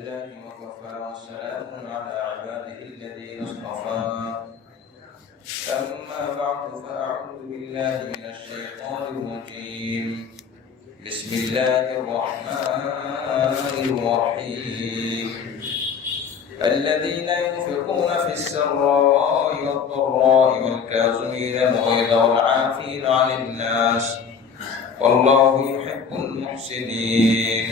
لله وكفى وسلام على عباده الذين اصطفى. أما بعد فأعوذ بالله من الشيطان الرجيم. بسم الله الرحمن الرحيم. الذين ينفقون في السراء والضراء والكاظمين الغيظ والعافين عن الناس والله يحب المحسنين.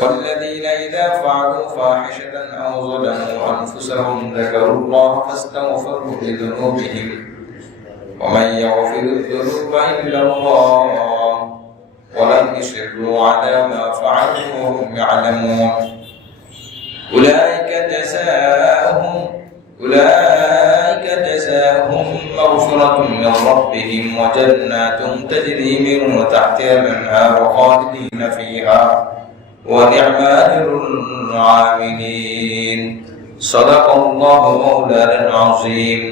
والذين إذا فعلوا فاحشة أو ظلموا أنفسهم ذكروا الله فاستغفروا لذنوبهم ومن يغفر الذنوب إلا الله ولم يصروا على ما فعلوا وهم يعلمون. أولئك جزاؤهم مغفرة من ربهم وجنات تجري من تحتها الأنهار خالدين فيها ونعم أجر العاملين. صدق الله مولانا العظيم.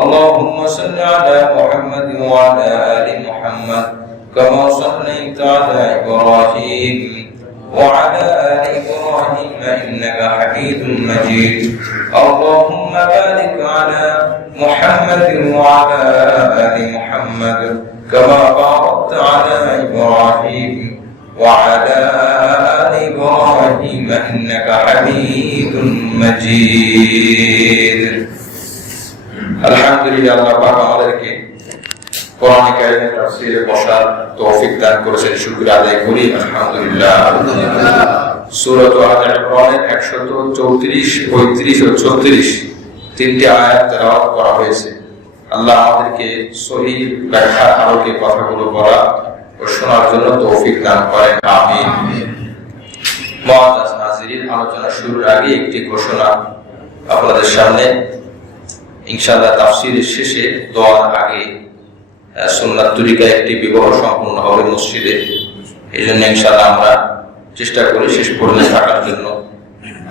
اللهم صل على محمد وعلى آل محمد كما صليت على إبراهيم وعلى آل إبراهيم إنك حميد مجيد. اللهم بارك على محمد وعلى آل محمد كما باركت على إبراهيم وعلى آل إبراهيم إنك حميد مجيد. الحمدلله আল্লাহ পাক আমাদেরকে কোরআন কারীমের তাফসীরে বসার তৌফিক দান করেছেন, শুকরিয়া আদায় করি আলহামদুলিল্লাহ। সূরা আল ইমরানের 134, 35 ও 34 তিনটি আয়াত তেলাওয়াত করা হয়েছে। আল্লাহ আমাদেরকে সহিহ ব্যাখ্যার আলোকে কথাগুলো বলা ও শোনার জন্য তৌফিক দান করেন, আমিন। মুআজ্জাজ নাযিরিন, আলোচনা শুরুর আগে একটি ঘোষণা আপনাদের সামনে। ইনশাআল্লাহ তাফসীরের শেষে দোয়ার আগে সুন্নাত তরিকায় একটি বিবাহ সম্পূর্ণ হবে মসজিদে। এই জন্য ইনশাআল্লাহ আমরা চেষ্টা করি শেষ পর্যন্ত থাকার জন্য।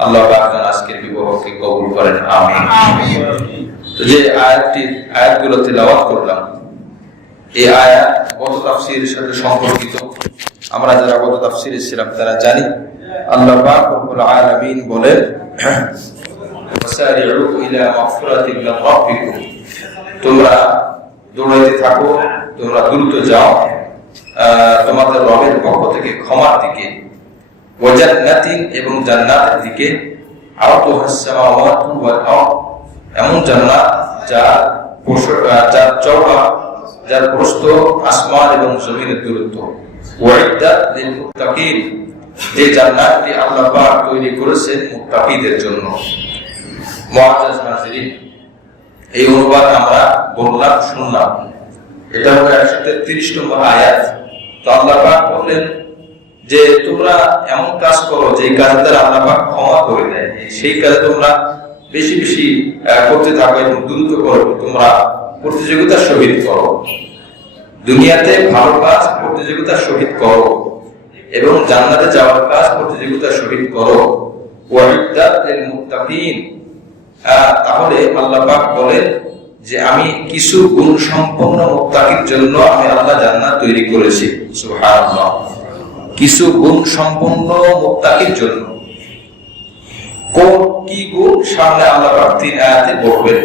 আল্লাহ পাক আজকের বিবাহকে কবুল করেন, আমিন। তো যে আয়াতগুলো তেলাওয়াত করলাম, এই আয়াত গত তাফসীরের সাথে সম্পর্কিত। আমরা যারা গত তাফসীরে ছিলাম তারা জানি আল্লাহ পাক রব্বুল আলামিন বলেন, ওয়াসারি'উ ইলা মাগফিরাতিন মির রাব্বিকুম, তোমরা দৌড়াইতে থাকো, তোমরা দ্রুত যাও তোমাদের রবের পক্ষ থেকে ক্ষমার দিকে, ওয়া জান্নাতিন, এবং জান্নাতের দিকে, আরদুহাস সামাওয়াতু ওয়াল আরদ, এমন জান্নাত যার চওড়া, যার প্রস্থ আসমান এবং জমিনের দূরত্ব, ওয়াইদাত লিল মুত্তাকিন, যে জান্নাতটি আল্লাহ পাক তৈরি করেছেন মুত্তাকিদের জন্য। মুআজ্জাজ নাযিরিন, এই অনুবাদ আমরা বললাম, শুনলাম। এটা হলো 133 নম্বর আয়াত। তো আল্লাহ পাক বললেন যে তোমরা এমন কাজ করো যে কাজ দ্বারা আল্লাহ পাক ক্ষমা করে দেয়, সেই কাজ তোমরা বেশি বেশি করতে থাকো এবং দ্রুত করো। তোমরা প্রতিযোগিতার সহিত করো, দুনিয়াতে ভালো কাজ প্রতিযোগিতার সহিত করো এবং জান্নাতে যাওয়ার কাজ প্রতিযোগিতার সহিত করো। ওয়াইদাত লিল মুত্তাকিন, তাহলে আল্লাহ পাক বলেন যে আমি কিছু গুণ সম্পন্ন মুত্তাকির জন্য আমি আল্লাহ জান্নাত তৈরি করেছি। সুবহানাল্লাহ, কিছু গুণ সম্পন্ন মুত্তাকির জন্য। কি গুণ? সামনে আল্লাহ পাক 3 আয়াতে বলবেন।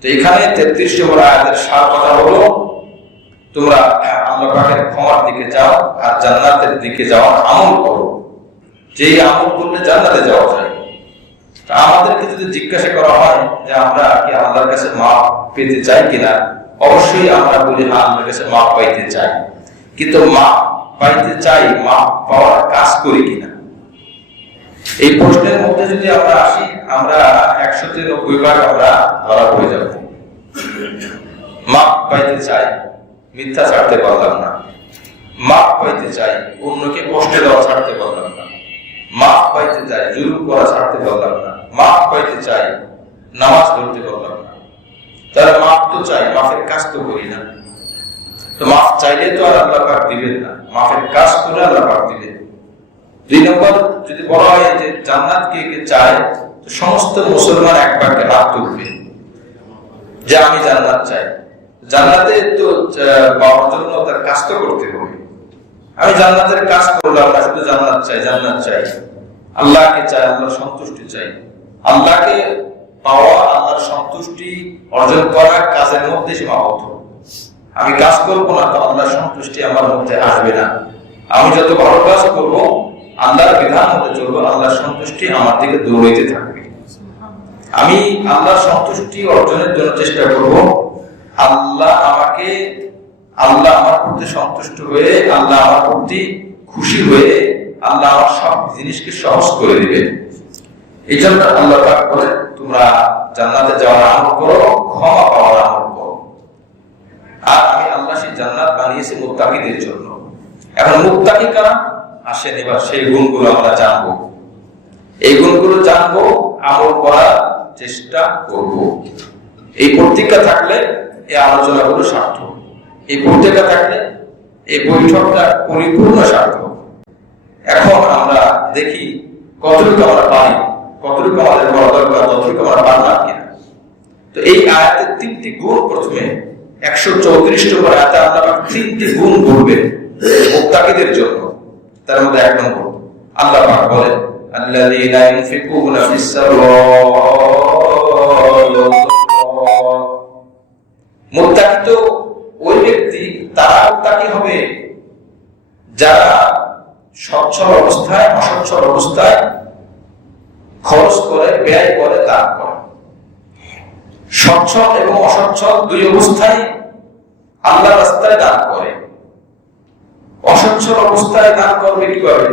তো এখানে 33 নম্বর আয়াতের সার কথা হলো তোমরা আল্লাহ পাকের ক্ষমার দিকে যাও আর জান্নাতের দিকে যাওয়ার আমল করো, যেই আমল করলে জান্নাতে যাওয়া যায়। আমাদেরকে যদি জিজ্ঞাসা করা হয় যে আমরা কি আল্লাহর কাছে মাপ পেতে চাই কিনা, অবশ্যই আমরা বলি হ্যাঁ, আল্লাহর কাছে মাপ পাইতে চাই। কিন্তু মাপ পাইতে চাই, মাপ পাওয়ার কাজ করি কিনা, এই প্রশ্নের মধ্যে যদি আমরা আসি, আমরা 190 ভাগ আমরা ধরা পড়ে যাব। মাপ পাইতে চাই, মিথ্যা ছাড়তে পারলাম না। মাপ পাইতে চাই, অন্যকে কষ্ট দেওয়া ছাড়তে পারলাম না। মাপ পাইতে চাই, জুলুম করা ছাড়তে পারলাম না। মাপ পাইতে চাই, নামাজ ধরতে পারলাম না। তাহলে মাপ তো চাই, মাফের কাজ তো করি না। তো মাফ চাইলে তো আর আল্লাহ পাক দিবেন না, মাফের কাজ করে আল্লাহ পাক দিবেন। 2 নম্বর, যদি বলা হয় যে জান্নাত কে কে চায়, তো সমস্ত মুসলমান এক বাক্যে হাত তুলবে যে আমি জান্নাত চাই। জান্নাতে তো পাওয়ার জন্য তার কাজ তো করতে হবে। আমি জান্নাতের কাজ করলাম না, শুধু জান্নাত চাই জান্নাত চাই, আল্লাহকে চাই, আল্লাহর সন্তুষ্টি চাই। আল্লাহকে পাওয়া, আল্লাহর সন্তুষ্টি অর্জন করা কাজের মধ্যে সীমাবদ্ধ। আমি কাজ করবো না তো আল্লাহর সন্তুষ্টি আমার মধ্যে আসবে না। আমি যত ভালো কাজ করবো, আল্লাহর বিধান মধ্যে চলবো, আল্লাহর সন্তুষ্টি আমার দিকে দৌড়াইতে থাকবে। আমি আল্লাহর সন্তুষ্টি অর্জনের জন্য চেষ্টা করব। আল্লাহ আমার প্রতি সন্তুষ্ট হয়ে, আল্লাহ আমার প্রতি খুশি হয়ে, আল্লাহ আমার সব জিনিসকে সহজ করে দিবে। এই জন্য আল্লাহ পাক বলে, তোমরা জান্নাতে যাওয়ার আমল করো, ক্ষমা পাওয়ার আমল করো। আর আমি আল্লাহ সেই জান্নাত বানিয়েছি মুত্তাকিদের জন্য। এখন মুত্তাকি কারা আসেন, এবার সেই গুণগুলো আমরা জানবো। এই গুণগুলো জানবো, আমল করার চেষ্টা করব। এই প্রতিজ্ঞা থাকলে এই আলোচনাগুলো সার্থক। এই প্রতিজ্ঞা থাকলে এই বৈঠকটা পরিপূর্ণ সার্থক। এখন আমরা দেখি কতটুকু আমরা পারি, কতটুকু আমাদের করা দরকার, ততটুকু আমরা পারলাম কিনা। তো এই আয়াতের 3টি গুণ, প্রথমে 134 নম্বর আয়াতে আল্লাহ 3টি গুণ বলবেন মুত্তাকিদের জন্য। তার মধ্যে 1 নম্বর আল্লাহ পাক বলেন, আল্লাযীনা ইউনফিকুনা ফিস-সাররা'i। মুত্তাকি তো ওই ব্যক্তি, তারা মুত্তাকি হবে যারা সচ্ছল অবস্থায়, অসচ্ছল অবস্থায় খরচ করে, ব্যয় করে, দান করে। সচ্ছল এবং অসচ্ছল দুই অবস্থায় আল্লাহর রাস্তায় দান করে। অসচ্ছল অবস্থায় দান করবে কিভাবে?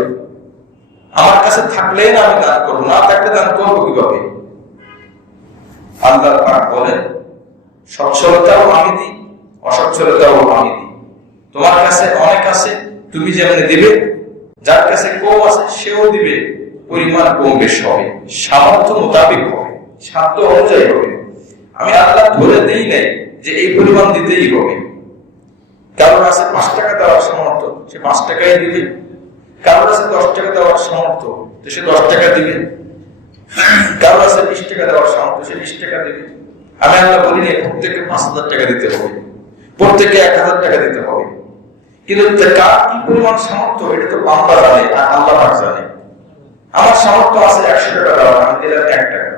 আমার কাছে থাকলে না আমি দান করবো, না থাকলে দান করবো কিভাবে? আল্লাহ পাক বলেন, সচ্ছলতাও আমি দিই, অসচ্ছলতাও আমি দিই। তোমার কাছে অনেক আছে, তুমি যেমন দিবে, যার কাছে কম আছে সেও দিবে, পরিমাণ কম বেশি হবে, সামর্থ্য মোতাবেক হবে, সাধ্য অনুযায়ী হবে। আমি আল্লাহ ধরে দেই নাই যে এই পরিমাণ দিতেই হবে। কারোর আছে 5 টাকা দেওয়ার সামর্থ্য, সে 5 টাকাই দিবে। কারোর আছে 10 টাকা দেওয়ার সামর্থ্য, তো সে 10 টাকা দিবে। কারোর আছে 20 টাকা দেওয়ার সামর্থ্য, সে 20 টাকা দিবে। আমি আল্লাহ বলি না প্রত্যেককে 5000 টাকা দিতে হবে, প্রত্যেককে 1000 টাকা দিতে হবে। কিন্তু কার কি পরিমাণ সামর্থ্য এটা তো বান্দা জানে, আর আল্লাহ পাক জানে। আমার সামর্থ্য আছে 100 টাকা দেওয়ার, আমি দিলাম 1 টাকা,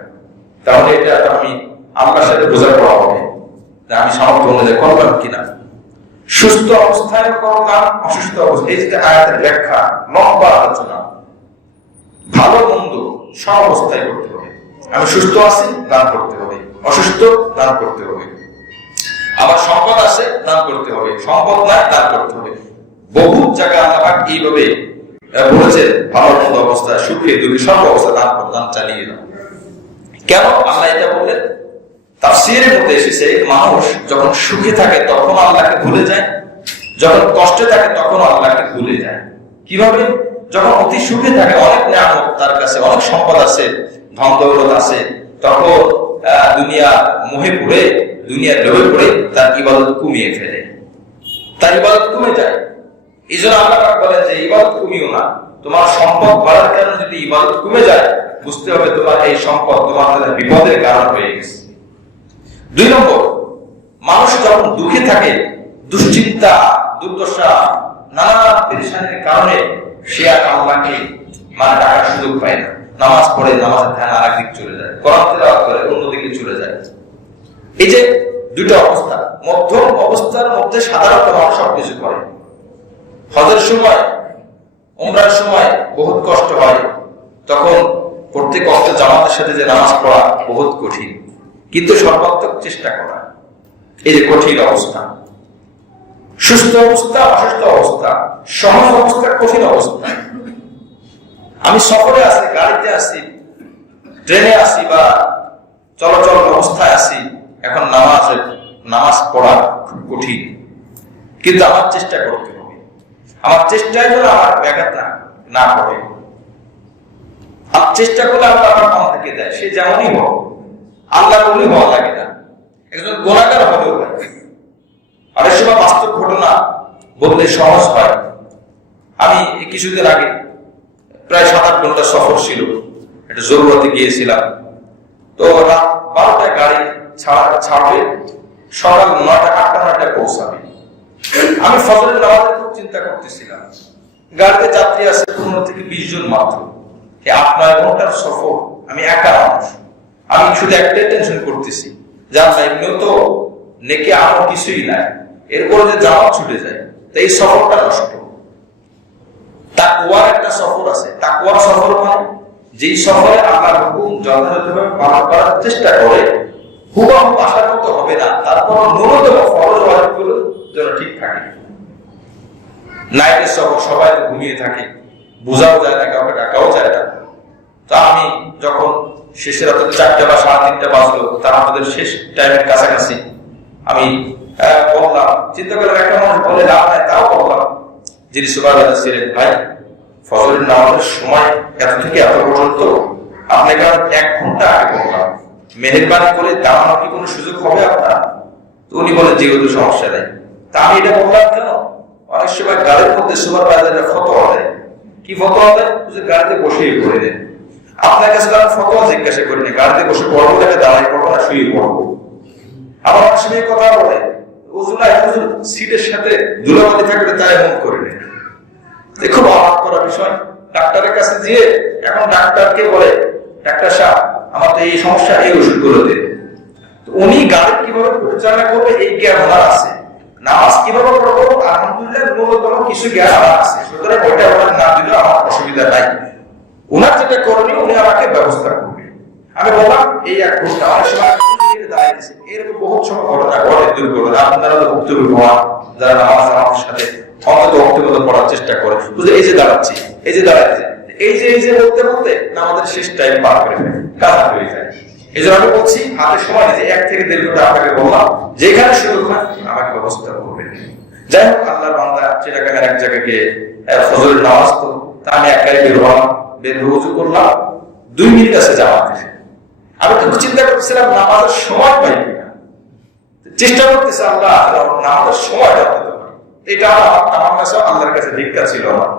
তাহলে এটা আমি আল্লাহর সাথে বোঝাপড়া হবে যে আমি সামর্থ্য অনুযায়ী করলাম কিনা। সুস্থ অবস্থায় করলাম, অসুস্থ অবস্থায়, এই যে আয়াতের ব্যাখ্যা, লম্বা আলোচনা। ভালো মন্দ সব অবস্থায় করতে হবে। আমি সুস্থ আছি, দান করতে হবে, অসুস্থ দান করতে হবে। আবার সম্পদ আছে, দান করতে হবে, সম্পদ নাই, দান করতে হবে। বহু জায়গায় আল্লাহ পাক এইভাবে বলেছেন, ভালো মন্দ অবস্থায়, সুখে দুঃখে সব অবস্থায় দান চালিয়ে দাও। কেন আল্লাহ এটা বললেন? তাফসীরের মধ্যে এসেছে, মানুষ যখন সুখে থাকে তখন আল্লাহকে ভুলে যায়, যখন কষ্টে থাকে তখন আল্লাহকে ভুলে যায়। কিভাবে? যখন অতি সুখে থাকে, অনেক নিয়ামত তার কাছে, অনেক সম্পদ আছে, ধন দৌলত আছে, তখন দুনিয়া মোহে পড়ে, দুনিয়ার লোভে পড়ে তার ইবাদত কমিয়ে ফেলে, তার ইবাদত কমে যায়। এই জন্য আল্লাহ পাক বলেন যে ইবাদত কমিও না। তোমার সম্পদ বাড়ার কারণে যদি ইবাদত কমে যায়, বুঝতে হবে তোমার এই সম্পদ তোমার বিপদের কারণ হয়ে গেছে। 2 নম্বর, মানুষ যখন দুঃখে থাকে, দুশ্চিন্তা, দুর্দশা, নানা পেরেশানির কারণে সে আর আল্লাহকে ডাকার সুযোগ পায় না। নামাজ পড়ে, নামাজের ধ্যান আরেক দিক চলে যায়, কোরআন তিলাওয়াত করে অন্যদিকে চলে যায়। এই যে 2টা অবস্থা, মধ্যম অবস্থার মধ্যে সাধারণত মানুষ সবকিছু করে। হজের সময়, উমরার সময় বহুত কষ্ট হয়, তখন প্রত্যেক কষ্ট জামাতের সাথে যে নামাজ পড়া বহুত কঠিন, কিন্তু সর্বাত্মক চেষ্টা করা, এই যে কঠিন অবস্থা। সুস্থ অবস্থা, অসুস্থ অবস্থা, সহজ অবস্থা, কঠিন অবস্থা। আমি সফরে আছি, গাড়িতে আছি, ট্রেনে আছি বা চলাচল অবস্থায় আছি, এখন নামাজ পড়া খুব কঠিন, কিন্তু আমার চেষ্টা করতে হবে। আমার চেষ্টায় যেন আমার ব্যাঘাত না পড়ে। আর চেষ্টা করলে আল্লাহ আমার মন থেকে দেয়, সে যেমনই হোক। আল্লাহর ওলি হওয়া লাগে না, একজন গুনাহগার হলেও লাগে। অনেক সময় বাস্তব ঘটনা বলতে সহজ হয়। আমি কিছুদিন আগে প্রায় 7-8 ঘন্টা সফর ছিল, একটা জরুরতে গিয়েছিলাম। তো রাত 12টায় গাড়ি ছাড়বে, সকাল 8টা-9টায় পৌঁছাবে। আমি ফজরের নামাজের খুব চিন্তা করতেছিলাম। গাড়িতে যাত্রী আছে 15 থেকে 20 জন মাত্র, এই 8-9 ঘন্টার সফর, আমি একা মানুষ, আমি শুধু একটাই টেনশন করতেছি যে আল্লাহ এমনিও তো নেকি আমার কিছুই নাই, এরপরে যে জামাত ছুটে যায়, তো এই সফরটা নষ্ট। তাকওয়ার একটা সফর আছে, তাকওয়ার সফর মানে যেই সফরে আল্লাহর হুকুম যথাযথভাবে পালন করার চেষ্টা করে, হুবহু আশার মতো হবে না, তারপর ন্যূনতম ফরজ ওয়াজিবগুলো যেন ঠিক থাকে। নাইটের সফর, সবাই তো ঘুমিয়ে থাকে, বোঝাও যায় না, কাউকে ডাকাও যায় না। তা আমি যখন শেষের রাতে 4টা বা 3:30 বাজলো, তার আমাদের শেষ টাইমের কাছাকাছি, আমি বললাম, চিন্তা করলাম একটা মানুষ বলে লাভ নাই, তাও বললাম যিনি সুবহানাল্লাহ ছিলেন, ভাই ফজরের নামাজের সময় এত থেকে এত পর্যন্ত আপনাকে 1 ঘন্টা আগে বললাম, মেহেরবানি করে দাঁড়ানোর কি কোনো সুযোগ হবে আপনার? তো উনি বলেন যেহেতু সমস্যা নেই। তা আমি এটা বললাম কেন, অনেক সময় গাড়ির মধ্যে সুপারভাইজারের ফতোয়া দেয়। কি ফতোয়া দেয়? গাড়িতে বসেই করে দেন। আপনার কাছে তারা ফতোয়া জিজ্ঞাসা করেনি, গাড়িতে বসে পড়বো নাকি দাঁড়াই পড়বো না শুয়ে পড়বো। আবার অনেক সময় কথা বলে সিটের সাথে ধুলাবালি থাকলে তাই এমন করে নেয়। খুব অবাক করা বিষয়, ডাক্তারের কাছে গিয়ে এখন ডাক্তারকে বলে, ডাক্তার সাহেব আমার তো এই সমস্যা, এই ওষুধগুলো দেন। উনি গাড়ি কিভাবে পরিচালনা করবে এই জ্ঞান ওনার আছে, নামাজ কিভাবে পড়বো আলহামদুলিল্লাহ ন্যূনতম কিছু জ্ঞান আমার আছে, সুতরাং ওইটা ওনার না দিলেও আমার অসুবিধা নাই। ওনার যেটা করণীয় উনি আমাকে ব্যবস্থা করবে। আমি বললাম এই 1 ঘন্টা অনেক সময় দাঁড়াইতেছে, এরকম বহুত সময় ঘটনা ঘটে, দুর্ঘটনা। আপনারা তো ভুক্তভোগী হওয়া, যারা নামাজ আমাদের সাথে অন্তত অক্টোবর পড়ার চেষ্টা করে, বুঝলে এই যে দাঁড়াচ্ছি, এই যে দাঁড়াচ্ছি, এই যে বলতে বলতে আমাদের শেষ টাইম পার করে যায়, কাজা হয়ে যায়। এই জন্য আমি বলছি হাতে সময় যে 1 থেকে 1.5 ঘন্টা আপনাকে বললাম, যেখানে সুযোগ হয় আমাকে ব্যবস্থা করবেন। যাই হোক, আল্লাহর বান্দা চিটাগাঙ্গের এক জায়গাকে ফজরের নামাজ, তো তা আমি একাই বের হলাম, বের রুজু করলাম, 2 মিনিট আছে জামাতে। আমি তো চিন্তা করতেছিলাম নামাজের সময় পাই কিনা, চেষ্টা করতেছি আল্লাহ নামাজের সময় পাই। এটা আমার কাছে আল্লাহর কাছে ভিক্ষা ছিল আমার।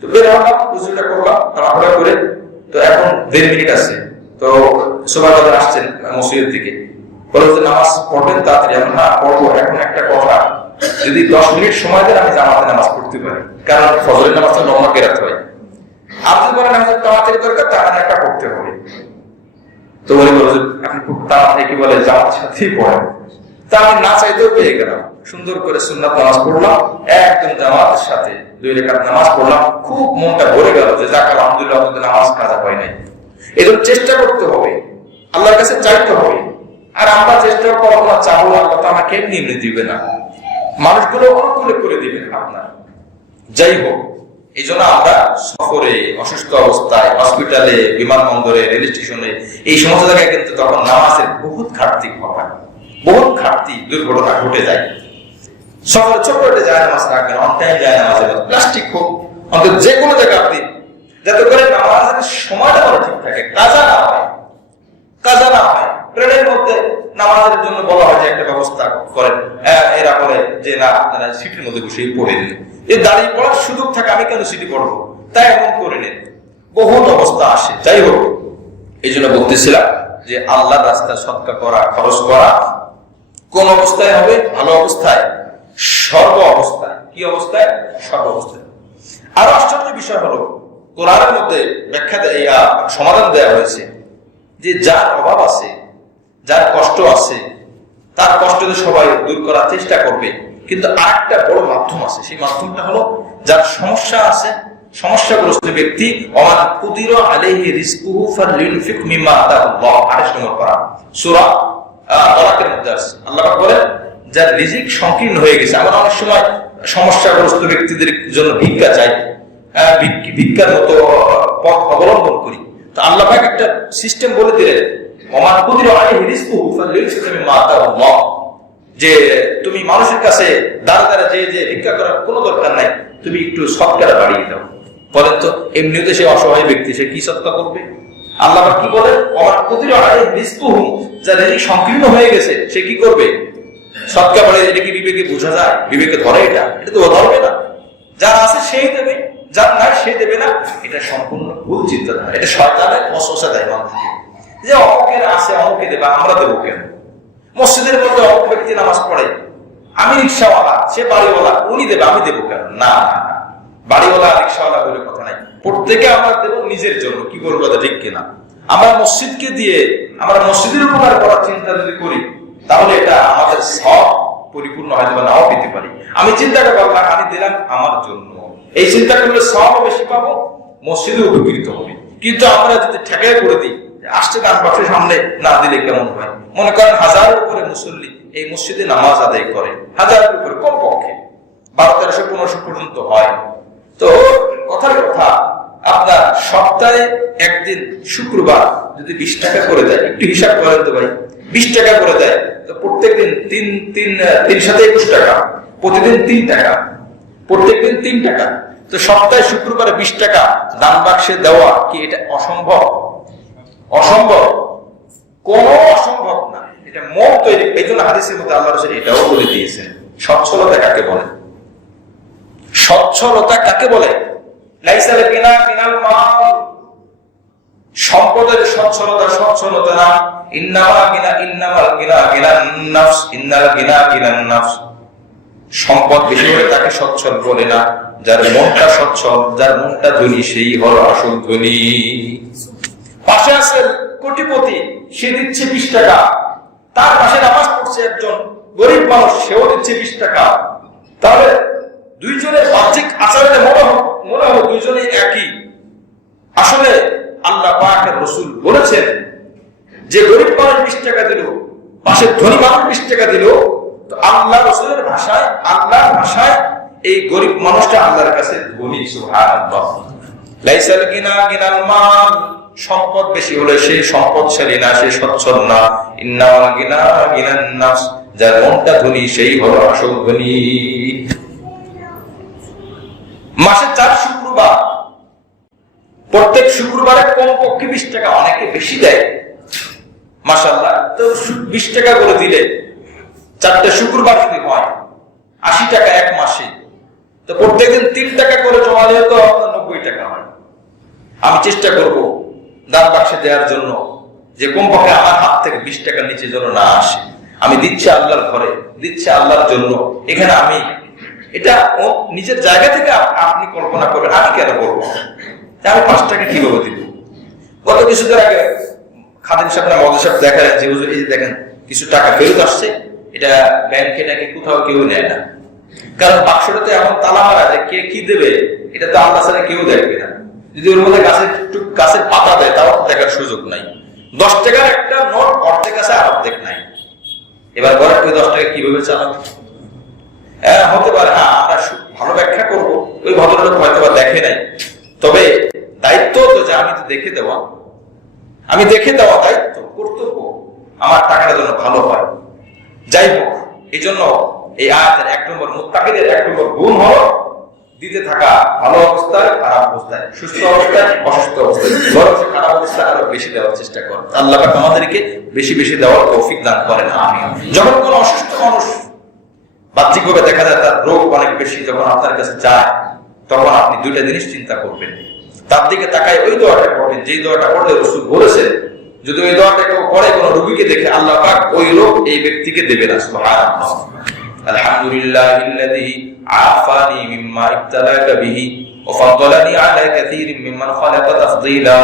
তো বের হলাম, রুজুটা করলাম তাড়াহুড়া করে। তো এখন 1.5 মিনিট আছে, তো সুবহানাল্লাহ আসছেন মসজিদের দিকে, বলে যে নামাজ পড়বেন তাড়াতাড়ি। আমি না পড়বো, এখন একটা কথা, যদি 10 মিনিট সময় দেন আমি জামাতে নামাজ পড়তে পারি, কারণ ফজরের নামাজটা লম্বা কেরাত হয়। আপনি বলেন আমাদের তাড়াতাড়ি দরকার, তাড়াতাড়ি একটা পড়তে হবে। তো বলে বলছে আপনি খুব তাড়াতাড়ি কি বলে জামাতের সাথেই পড়েন। তা আমি না চাইতেও পেয়ে গেলাম, সুন্দর করে সুন্নাত নামাজ পড়লাম, একদম জামাতের সাথে 2 রাকাত নামাজ পড়লাম। খুব মনটা ভরে গেল যে যাক আলহামদুলিল্লাহ আমাদের নামাজ কাজা হয় নাই। এজন্য চেষ্টা করতে হবে, আল্লাহর কাছে চাইতে হবে। আর আমরা চেষ্টা করবো না, চাবো আল্লাহ তো আমাকে এমনি দিবে না, মানুষগুলো অনুকূলে করে দিবেন আপনার। যাই হোক, এই জন্য আমরা সফরে, অসুস্থ অবস্থায়, হসপিটালে, বিমানবন্দরে, রেল স্টেশনে, এই সমস্ত জায়গায় কিন্তু তখন নামাজের বহুত ঘাটতি হয়, বহুত ঘাটতি, দুর্ঘটনা ঘটে যায়। সফরে ছোট একটা যায় নামাজ রাখবেন, অন টাইম যায় নামাজ, প্লাস্টিক হোক, অন্তত যে কোনো জায়গায় আপনি, যাতে করে নামাজের সময়টা ঠিক থাকে, কাজা না হয়, কাজা না হয়। ট্রেনের মধ্যে নামাজের জন্য বলা হয় যে একটা ব্যবস্থা করেন, এরা বলে যে না আপনারা সিটির মধ্যে বসেই পড়ে নিন, এই দাঁড়িয়ে পড়ার সুযোগ থাকে, আমি কেন সিটি পড়বো, তাই এমন করে নিন, বহুত অবস্থা আসে। যাই হোক, এই জন্য বলতেছিলাম যে আল্লাহর রাস্তায় সদকা করা, খরচ করা কোন অবস্থায় হবে? ভালো অবস্থায়, সর্ব অবস্থায়। কি অবস্থায়? সর্ব অবস্থায়। আর আশ্চর্য বিষয় হলো কোরআনের মধ্যে ব্যাখ্যা সমাধান দেওয়া হয়েছে যে যার অভাব আছে, যার কষ্ট আছে, তার কষ্ট সবাই দূর করার চেষ্টা করবে, কিন্তু আরেকটা বড় মাধ্যম আছে, সেই মাধ্যমটা হলো যার সমস্যা আছে, সমস্যাগ্রস্ত ব্যক্তি, ওমান কুদিরা আলাইহি রিজকুহু ফালইউনফিক মিম্মা আতাহুল্লাহ, 28 নম্বর পারা সূরা তালাকের মধ্যে আছে। আল্লাহ পাক বলেন যার রিজিক সংকীর্ণ হয়ে গেছে। আমরা অনেক সময় সমস্যাগ্রস্ত ব্যক্তিদের জন্য ভিক্ষা চাই, ভিক্ষার মতো পথ অবলম্বন করি। তো আল্লাহ পাক একটা সিস্টেম বলে দিলেন, ওমান কুদিরা আলাইহি রিজকুহু ফালইউনফিক মিম্মা আতাহুল্লাহ, যে তুমি মানুষের কাছে দাঁড়া দাঁড়া যে ভিক্ষা করার কোনো দরকার নাই, তুমি একটু সৎকার বাড়িয়ে দাও। বলেন তো এমনিতে সে অসহায় ব্যক্তি, সে কি সৎকার করবে? আল্লাহ কি বলেন, আমার কুদিরা আলাইহি রিজকুহু, যার রিজিক সংকীর্ণ হয়ে গেছে সে কি করবে? সৎকার বলে। এটা কি বিবেকে বোঝা যায়? বিবেকে ধরে? এটা তো ধরবে না। যার আছে সেই দেবে, যার নাই সে দেবে না। এটা সম্পূর্ণ ভুল চিন্তাধারা, এটা শয়তানের ওয়াসওয়াসা দেয় মানুষকে, যে অমুকের আছে অমুকে দেবে, আমরা দেবো কেন? মসজিদের মধ্যে অমুক ব্যক্তি নামাজ পড়ে, আমি রিক্সাওয়ালা, সে বাড়িওয়ালা, উনি দেবে, আমি দেবো কেন? না, বাড়িওয়ালা রিক্সাওয়ালা বলে কথা নাই, প্রত্যেকে আমরা দেব নিজের জন্য। কি বলবো কথা ঠিক কিনা? আমরা মসজিদকে দিয়ে আমরা মসজিদের উপকার করার চিন্তা যদি করি, তাহলে এটা আমাদের সব পরিপূর্ণ হয়তো বা নাও পেতে পারি। আমি চিন্তা করবো আমি দিলাম আমার জন্য, এই চিন্তা করলে সব বেশি পাবো, মসজিদে উপকৃত হবে। কিন্তু আমরা যদি ঠেকায় করে দিই, আসছে দান বাক্সের সামনে না দিলে কেমন হয়? মনে করেন 1000-এর উপরে মুসল্লি এই মসজিদে নামাজ আদায় করে, 1000-এর উপরে কমপক্ষে 1200-1500 পর্যন্ত হয়। তো কথার কথা, আপনার সপ্তাহে একদিন শুক্রবার যদি 20 টাকা করে দেয়, একটু হিসাব করেন তো ভাই, 20 টাকা করে দেয়, তো প্রত্যেকদিন 3 × 7 = 21 টাকা, প্রতিদিন 3 টাকা, প্রত্যেকদিন 3 টাকা। তো সপ্তাহে শুক্রবারে 20 টাকা দান বাক্সে দেওয়া কি এটা অসম্ভব? অসম্ভব, কোনো অসম্ভব না। এটা মন তৈরি। এই জন্য হাদিসের মধ্যে আল্লাহ রাসূল এটাও বলে দিয়েছেন, সচ্ছলতা কাকে বলে? সচ্ছলতা কাকে বলে? লাইসাল গিনা মিনাল মাল, সম্পদের সচ্ছলতা সচ্ছলতা না। ইন্নামাল গিনা গিনান নাফস, ইন্নাল গিনা গিনান নাফস। সম্পদ বেশি হলে তাকে সচ্ছল বলে না, যার মনটা সচ্ছল, যার মনটা ধনী, সেই হলো আসল ধনী। পাশে আছে কোটিপতি, সে দিচ্ছে 20 টাকা, তার পাশে নামাজ পড়ছে একজন গরিব মানুষ, সেও দিচ্ছে 20 টাকা। তাহলে দুইজনের বাহ্যিক আচরণে মনে হয় দুইজনেই একই। আসলে আল্লাহ পাক আর রাসূল বলেছেন যে গরিব মানুষ 20 টাকা দিল, পাশে ধনী মানুষ 20 টাকা দিল, তো আল্লাহ রাসূলের ভাষায়, আল্লাহর ভাষায় এই গরিব মানুষটা আল্লাহর কাছে ধনী। সুবহানাল্লাহ। লাইসাল গিনা গিনাল মাল, সম্পদ বেশি হলে সে সম্পদশালী না, সে সচ্ছল না। ইন্নামাল গিনা গিনান নাফস, যার মনটা ধনী সেই হলো আসল ধনী। মাসে 4 শুক্রবার, প্রত্যেক শুক্রবারে কমপক্ষে 20 টাকা, অনেকে বেশি দেয় মাশাআল্লাহ। তো 20 টাকা করে দিলে 4টে শুক্রবার যদি হয় 80 টাকা এক মাসে, তো প্রত্যেকদিন 3 টাকা করে জমা দিলে তো 90 টাকা হয়। আমি চেষ্টা করব দান বাক্সে দেওয়ার জন্য, যে কমপক্ষে আমার হাত থেকে 20 টাকার নিচে যেন না আসে। আমি দিচ্ছি আল্লাহর ঘরে, দিচ্ছি আল্লাহর জন্য। এখানে আমি এটা নিজের জায়গা থেকে আপনি কল্পনা করবেন, আমি কেন করবো? আমি 5 টাকা কিভাবে দিব? গত কিছুদিন আগে খাদিম সাহেব না মদন সাহেব দেখা যাচ্ছে, এই যে দেখেন কিছু টাকা ফেরত আসছে, এটা ব্যাংকে নাকি কোথাও কেউ নেয় না, কারণ বাক্সটাতে এমন তালা মারা যে কে কি দেবে এটা তো আল্লাহ ছাড়া কেউ দেখবে না। যদি ওর মধ্যে গাছের পাতা দেয় তাও দেখার সুযোগ নাই। 10 টাকার একটা নোট অর্ধেক আছে আর অর্ধেক নাই। এবার ঘরে ওই 10 টাকা কিভাবে চালাবে? হ্যাঁ হতে পারে, হ্যাঁ আমরা ভালো ব্যাখ্যা করবো, ওই ভদ্রলোক হয়তো বা দেখে নাই, তবে দায়িত্ব তো যে আমি তো দেখে দেওয়া, আমি দেখে দেওয়া দায়িত্ব, কর্তব্য, আমার টাকাটা যেন ভালো হয়। যাই হোক, এই জন্য এই আয়াতের 1 নম্বর, মুত্তাকিদের 1 নম্বর গুণ হলো দিতে থাকা, ভালো অবস্থায়, খারাপ অবস্থায়, সুস্থ অবস্থায়, অসুস্থ অবস্থায়, বরং খারাপ অবস্থায় আরো বেশি দেওয়ার চেষ্টা কর। আল্লাহ পাক আমাদেরকে বেশি বেশি দেওয়ার তৌফিক দান করেন। আমিন। যখন কোন অসুস্থ মানুষ বাহ্যিকভাবে দেখা যায় তার রোগ অনেক বেশি, যখন আপনার কাছে যায়, তখন আপনি 2টা জিনিস চিন্তা করবেন। তার দিকে তাকায় ওই দোয়াটা পড়বেন, যেই দোয়াটা পড়লে রাসূল বলেছেন, যদি ওই দোয়াটা কেউ পড়ে কোনো রোগীকে দেখে, আল্লাহ পাক ওই রোগ এই ব্যক্তিকে দেবেন। সুবহানাল্লাহ। আলহামদুলিল্লাহিল্লাযী আফানি মিম্মা ইবতালাকা বিহি ওয়া ফাদ্দালানি আলা কাসীরিন মিম্মান খালাকা তাফদীলা।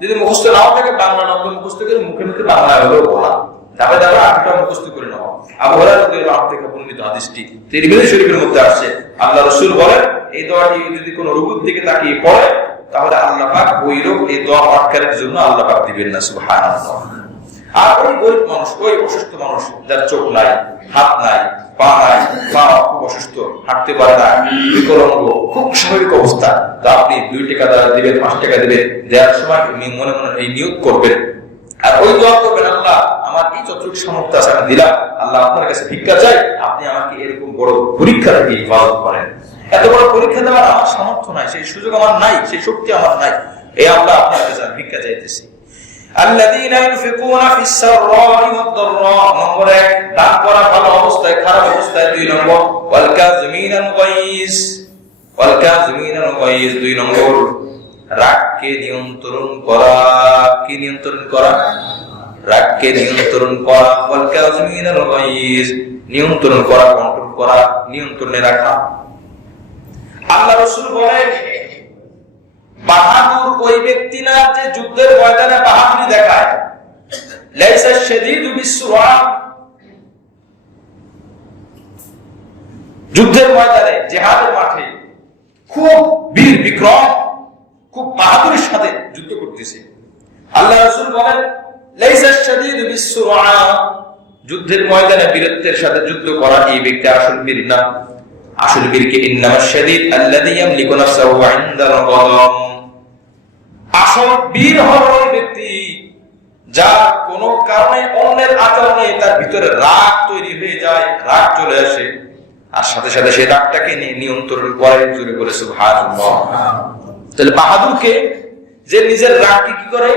যদি মুখস্থ নাও থাকে, বাংলা নাম মুখস্থ করে মুখে মুখে বাংলা হলেও বলা, তারপরে তারপরে আরেকটা মুখস্থ করে নেওয়া। আবু হুরায়রা রাদিয়াল্লাহু আনহু থেকে বর্ণিত হাদিসটি তিরমিজি শরীফের মধ্যে আসছে, আল্লাহ রাসূল বলেন, এই দোয়াটি যদি কোনো রোগীর দিকে তাকিয়ে পড়ে, তাহলে আল্লাহ পাক ওই রোগ এই দোয়া পাঠকারীর জন্য আল্লাহ পাক দিবেন না। সুবহানাল্লাহ। আর ওই গরিব মানুষ, ওই অসুস্থ মানুষ, যার চোখ নাই, হাত নাই, পা নাই, পা খুব অসুস্থ, হাঁটতে পারে না, বিকলাঙ্গ, খুব স্বাভাবিক অবস্থা, তো আপনি 2 টাকা দিবেন, 5 টাকা দিবেন, দেওয়ার সময় মনে মনে এই নিয়োগ করবেন আর ওই দোয়া করবেন, আল্লাহ আমার এই যতটুকু সামর্থ্য আছে আমি দিলাম, আল্লাহ আপনার কাছে ভিক্ষা চাই, আপনি আমাকে এরকম বড় পরীক্ষা থেকে হেফাজত করেন। এত বড় পরীক্ষা দেওয়ার আমার সামর্থ্য নাই, সেই সুযোগ আমার নাই, সেই শক্তি আমার নাই, এই আল্লাহ আপনার কাছে ভিক্ষা চাইতেছি। আল্লাযীনা ইউনফিকুনা ফিস সাররা'i ওয়াদ দাররা, নম্বর 1 দান করা ভালো অবস্থায়, খারাপ অবস্থায়। 2 নম্বর ওয়াল কাযিমিনাল গায়জ, ওয়াল কাযিমিনাল গায়জ। 2 নম্বর রাগকে নিয়ন্ত্রণ করা। কি নিয়ন্ত্রণ করা? রাগকে নিয়ন্ত্রণ করা। ওয়াল কাযিমিনাল গায়জ, নিয়ন্ত্রণ করা, কন্ট্রোল করা, নিয়ন্ত্রণে রাখা। আল্লাহ রাসূল বলেন, বাহাদুর ওই ব্যক্তি না যে যুদ্ধের ময়দানে বাহাদুরি দেখায়। লাইসা শাদীদু বিসসুরা, যুদ্ধের ময়দানে জিহাদের মাঠে খুব বীর বিক্রম, খুব বাহাদুরির সাথে যুদ্ধ করতেছে। আল্লাহ রাসূল বলেন, লাইসা শাদীদু বিসসুরা, যুদ্ধের ময়দানে বীরত্বের সাথে যুদ্ধ করা এই ব্যক্তি আসল বীর না। আসল বীরকে ইন্নামাশ শাদীদ আল্লাযী ইয়ামলিকু নাফসাহু ইনদাল গদব, আসল বীর হলো ওই ব্যক্তি যার কোনো কারণে অন্যের আচরণে তার ভিতরে রাগ তৈরি হয়ে যায়, রাগ চলে আসে, আর সাথে সাথে সেই রাগটাকে নিয়ন্ত্রণ করে। জোরে বলে সুবহানাল্লাহ। তাহলে বাহাদুরকে যে নিজের রাগকে কি করে?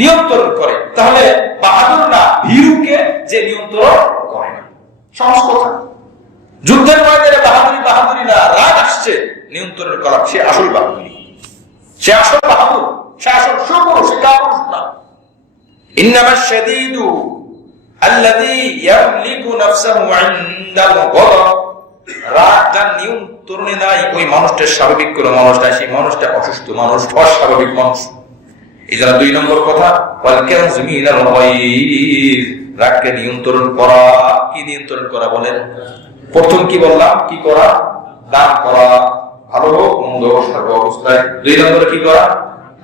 নিয়ন্ত্রণ করে। তাহলে বাহাদুর না, ভীরুকে যে নিয়ন্ত্রণ করে না। সহজ কথা। যুদ্ধের ময়দানে বাহাদুরি বাহাদুরি না, রাগ আসছে নিয়ন্ত্রণ করা, সে আসল বাহাদুরি, সে আসল বাহাদুর, সে আসল সুপুরুষ, সে কাপুরুষ না। ইন্নামাশ শাদীদু আল্লাযী ইয়ামলিকু নাফসাহু ইনদাল গদব, রাগ যার নিয়ন্ত্রণে নাই ওই মানুষটা স্বাভাবিক কোনো মানুষ না, সেই মানুষটা অসুস্থ মানুষ, অস্বাভাবিক মানুষ। এই জন্য 2 নম্বর কথা, ওয়াল কাযমি মিনাল গায়জ, রাগকে নিয়ন্ত্রণ করা। কি নিয়ন্ত্রণ করা বলেন? প্রথম কি বললাম? কি করা? দান করা, ভালো হোক মন্দ হোক সর্ব অবস্থায়। 2 নম্বরে কি করা?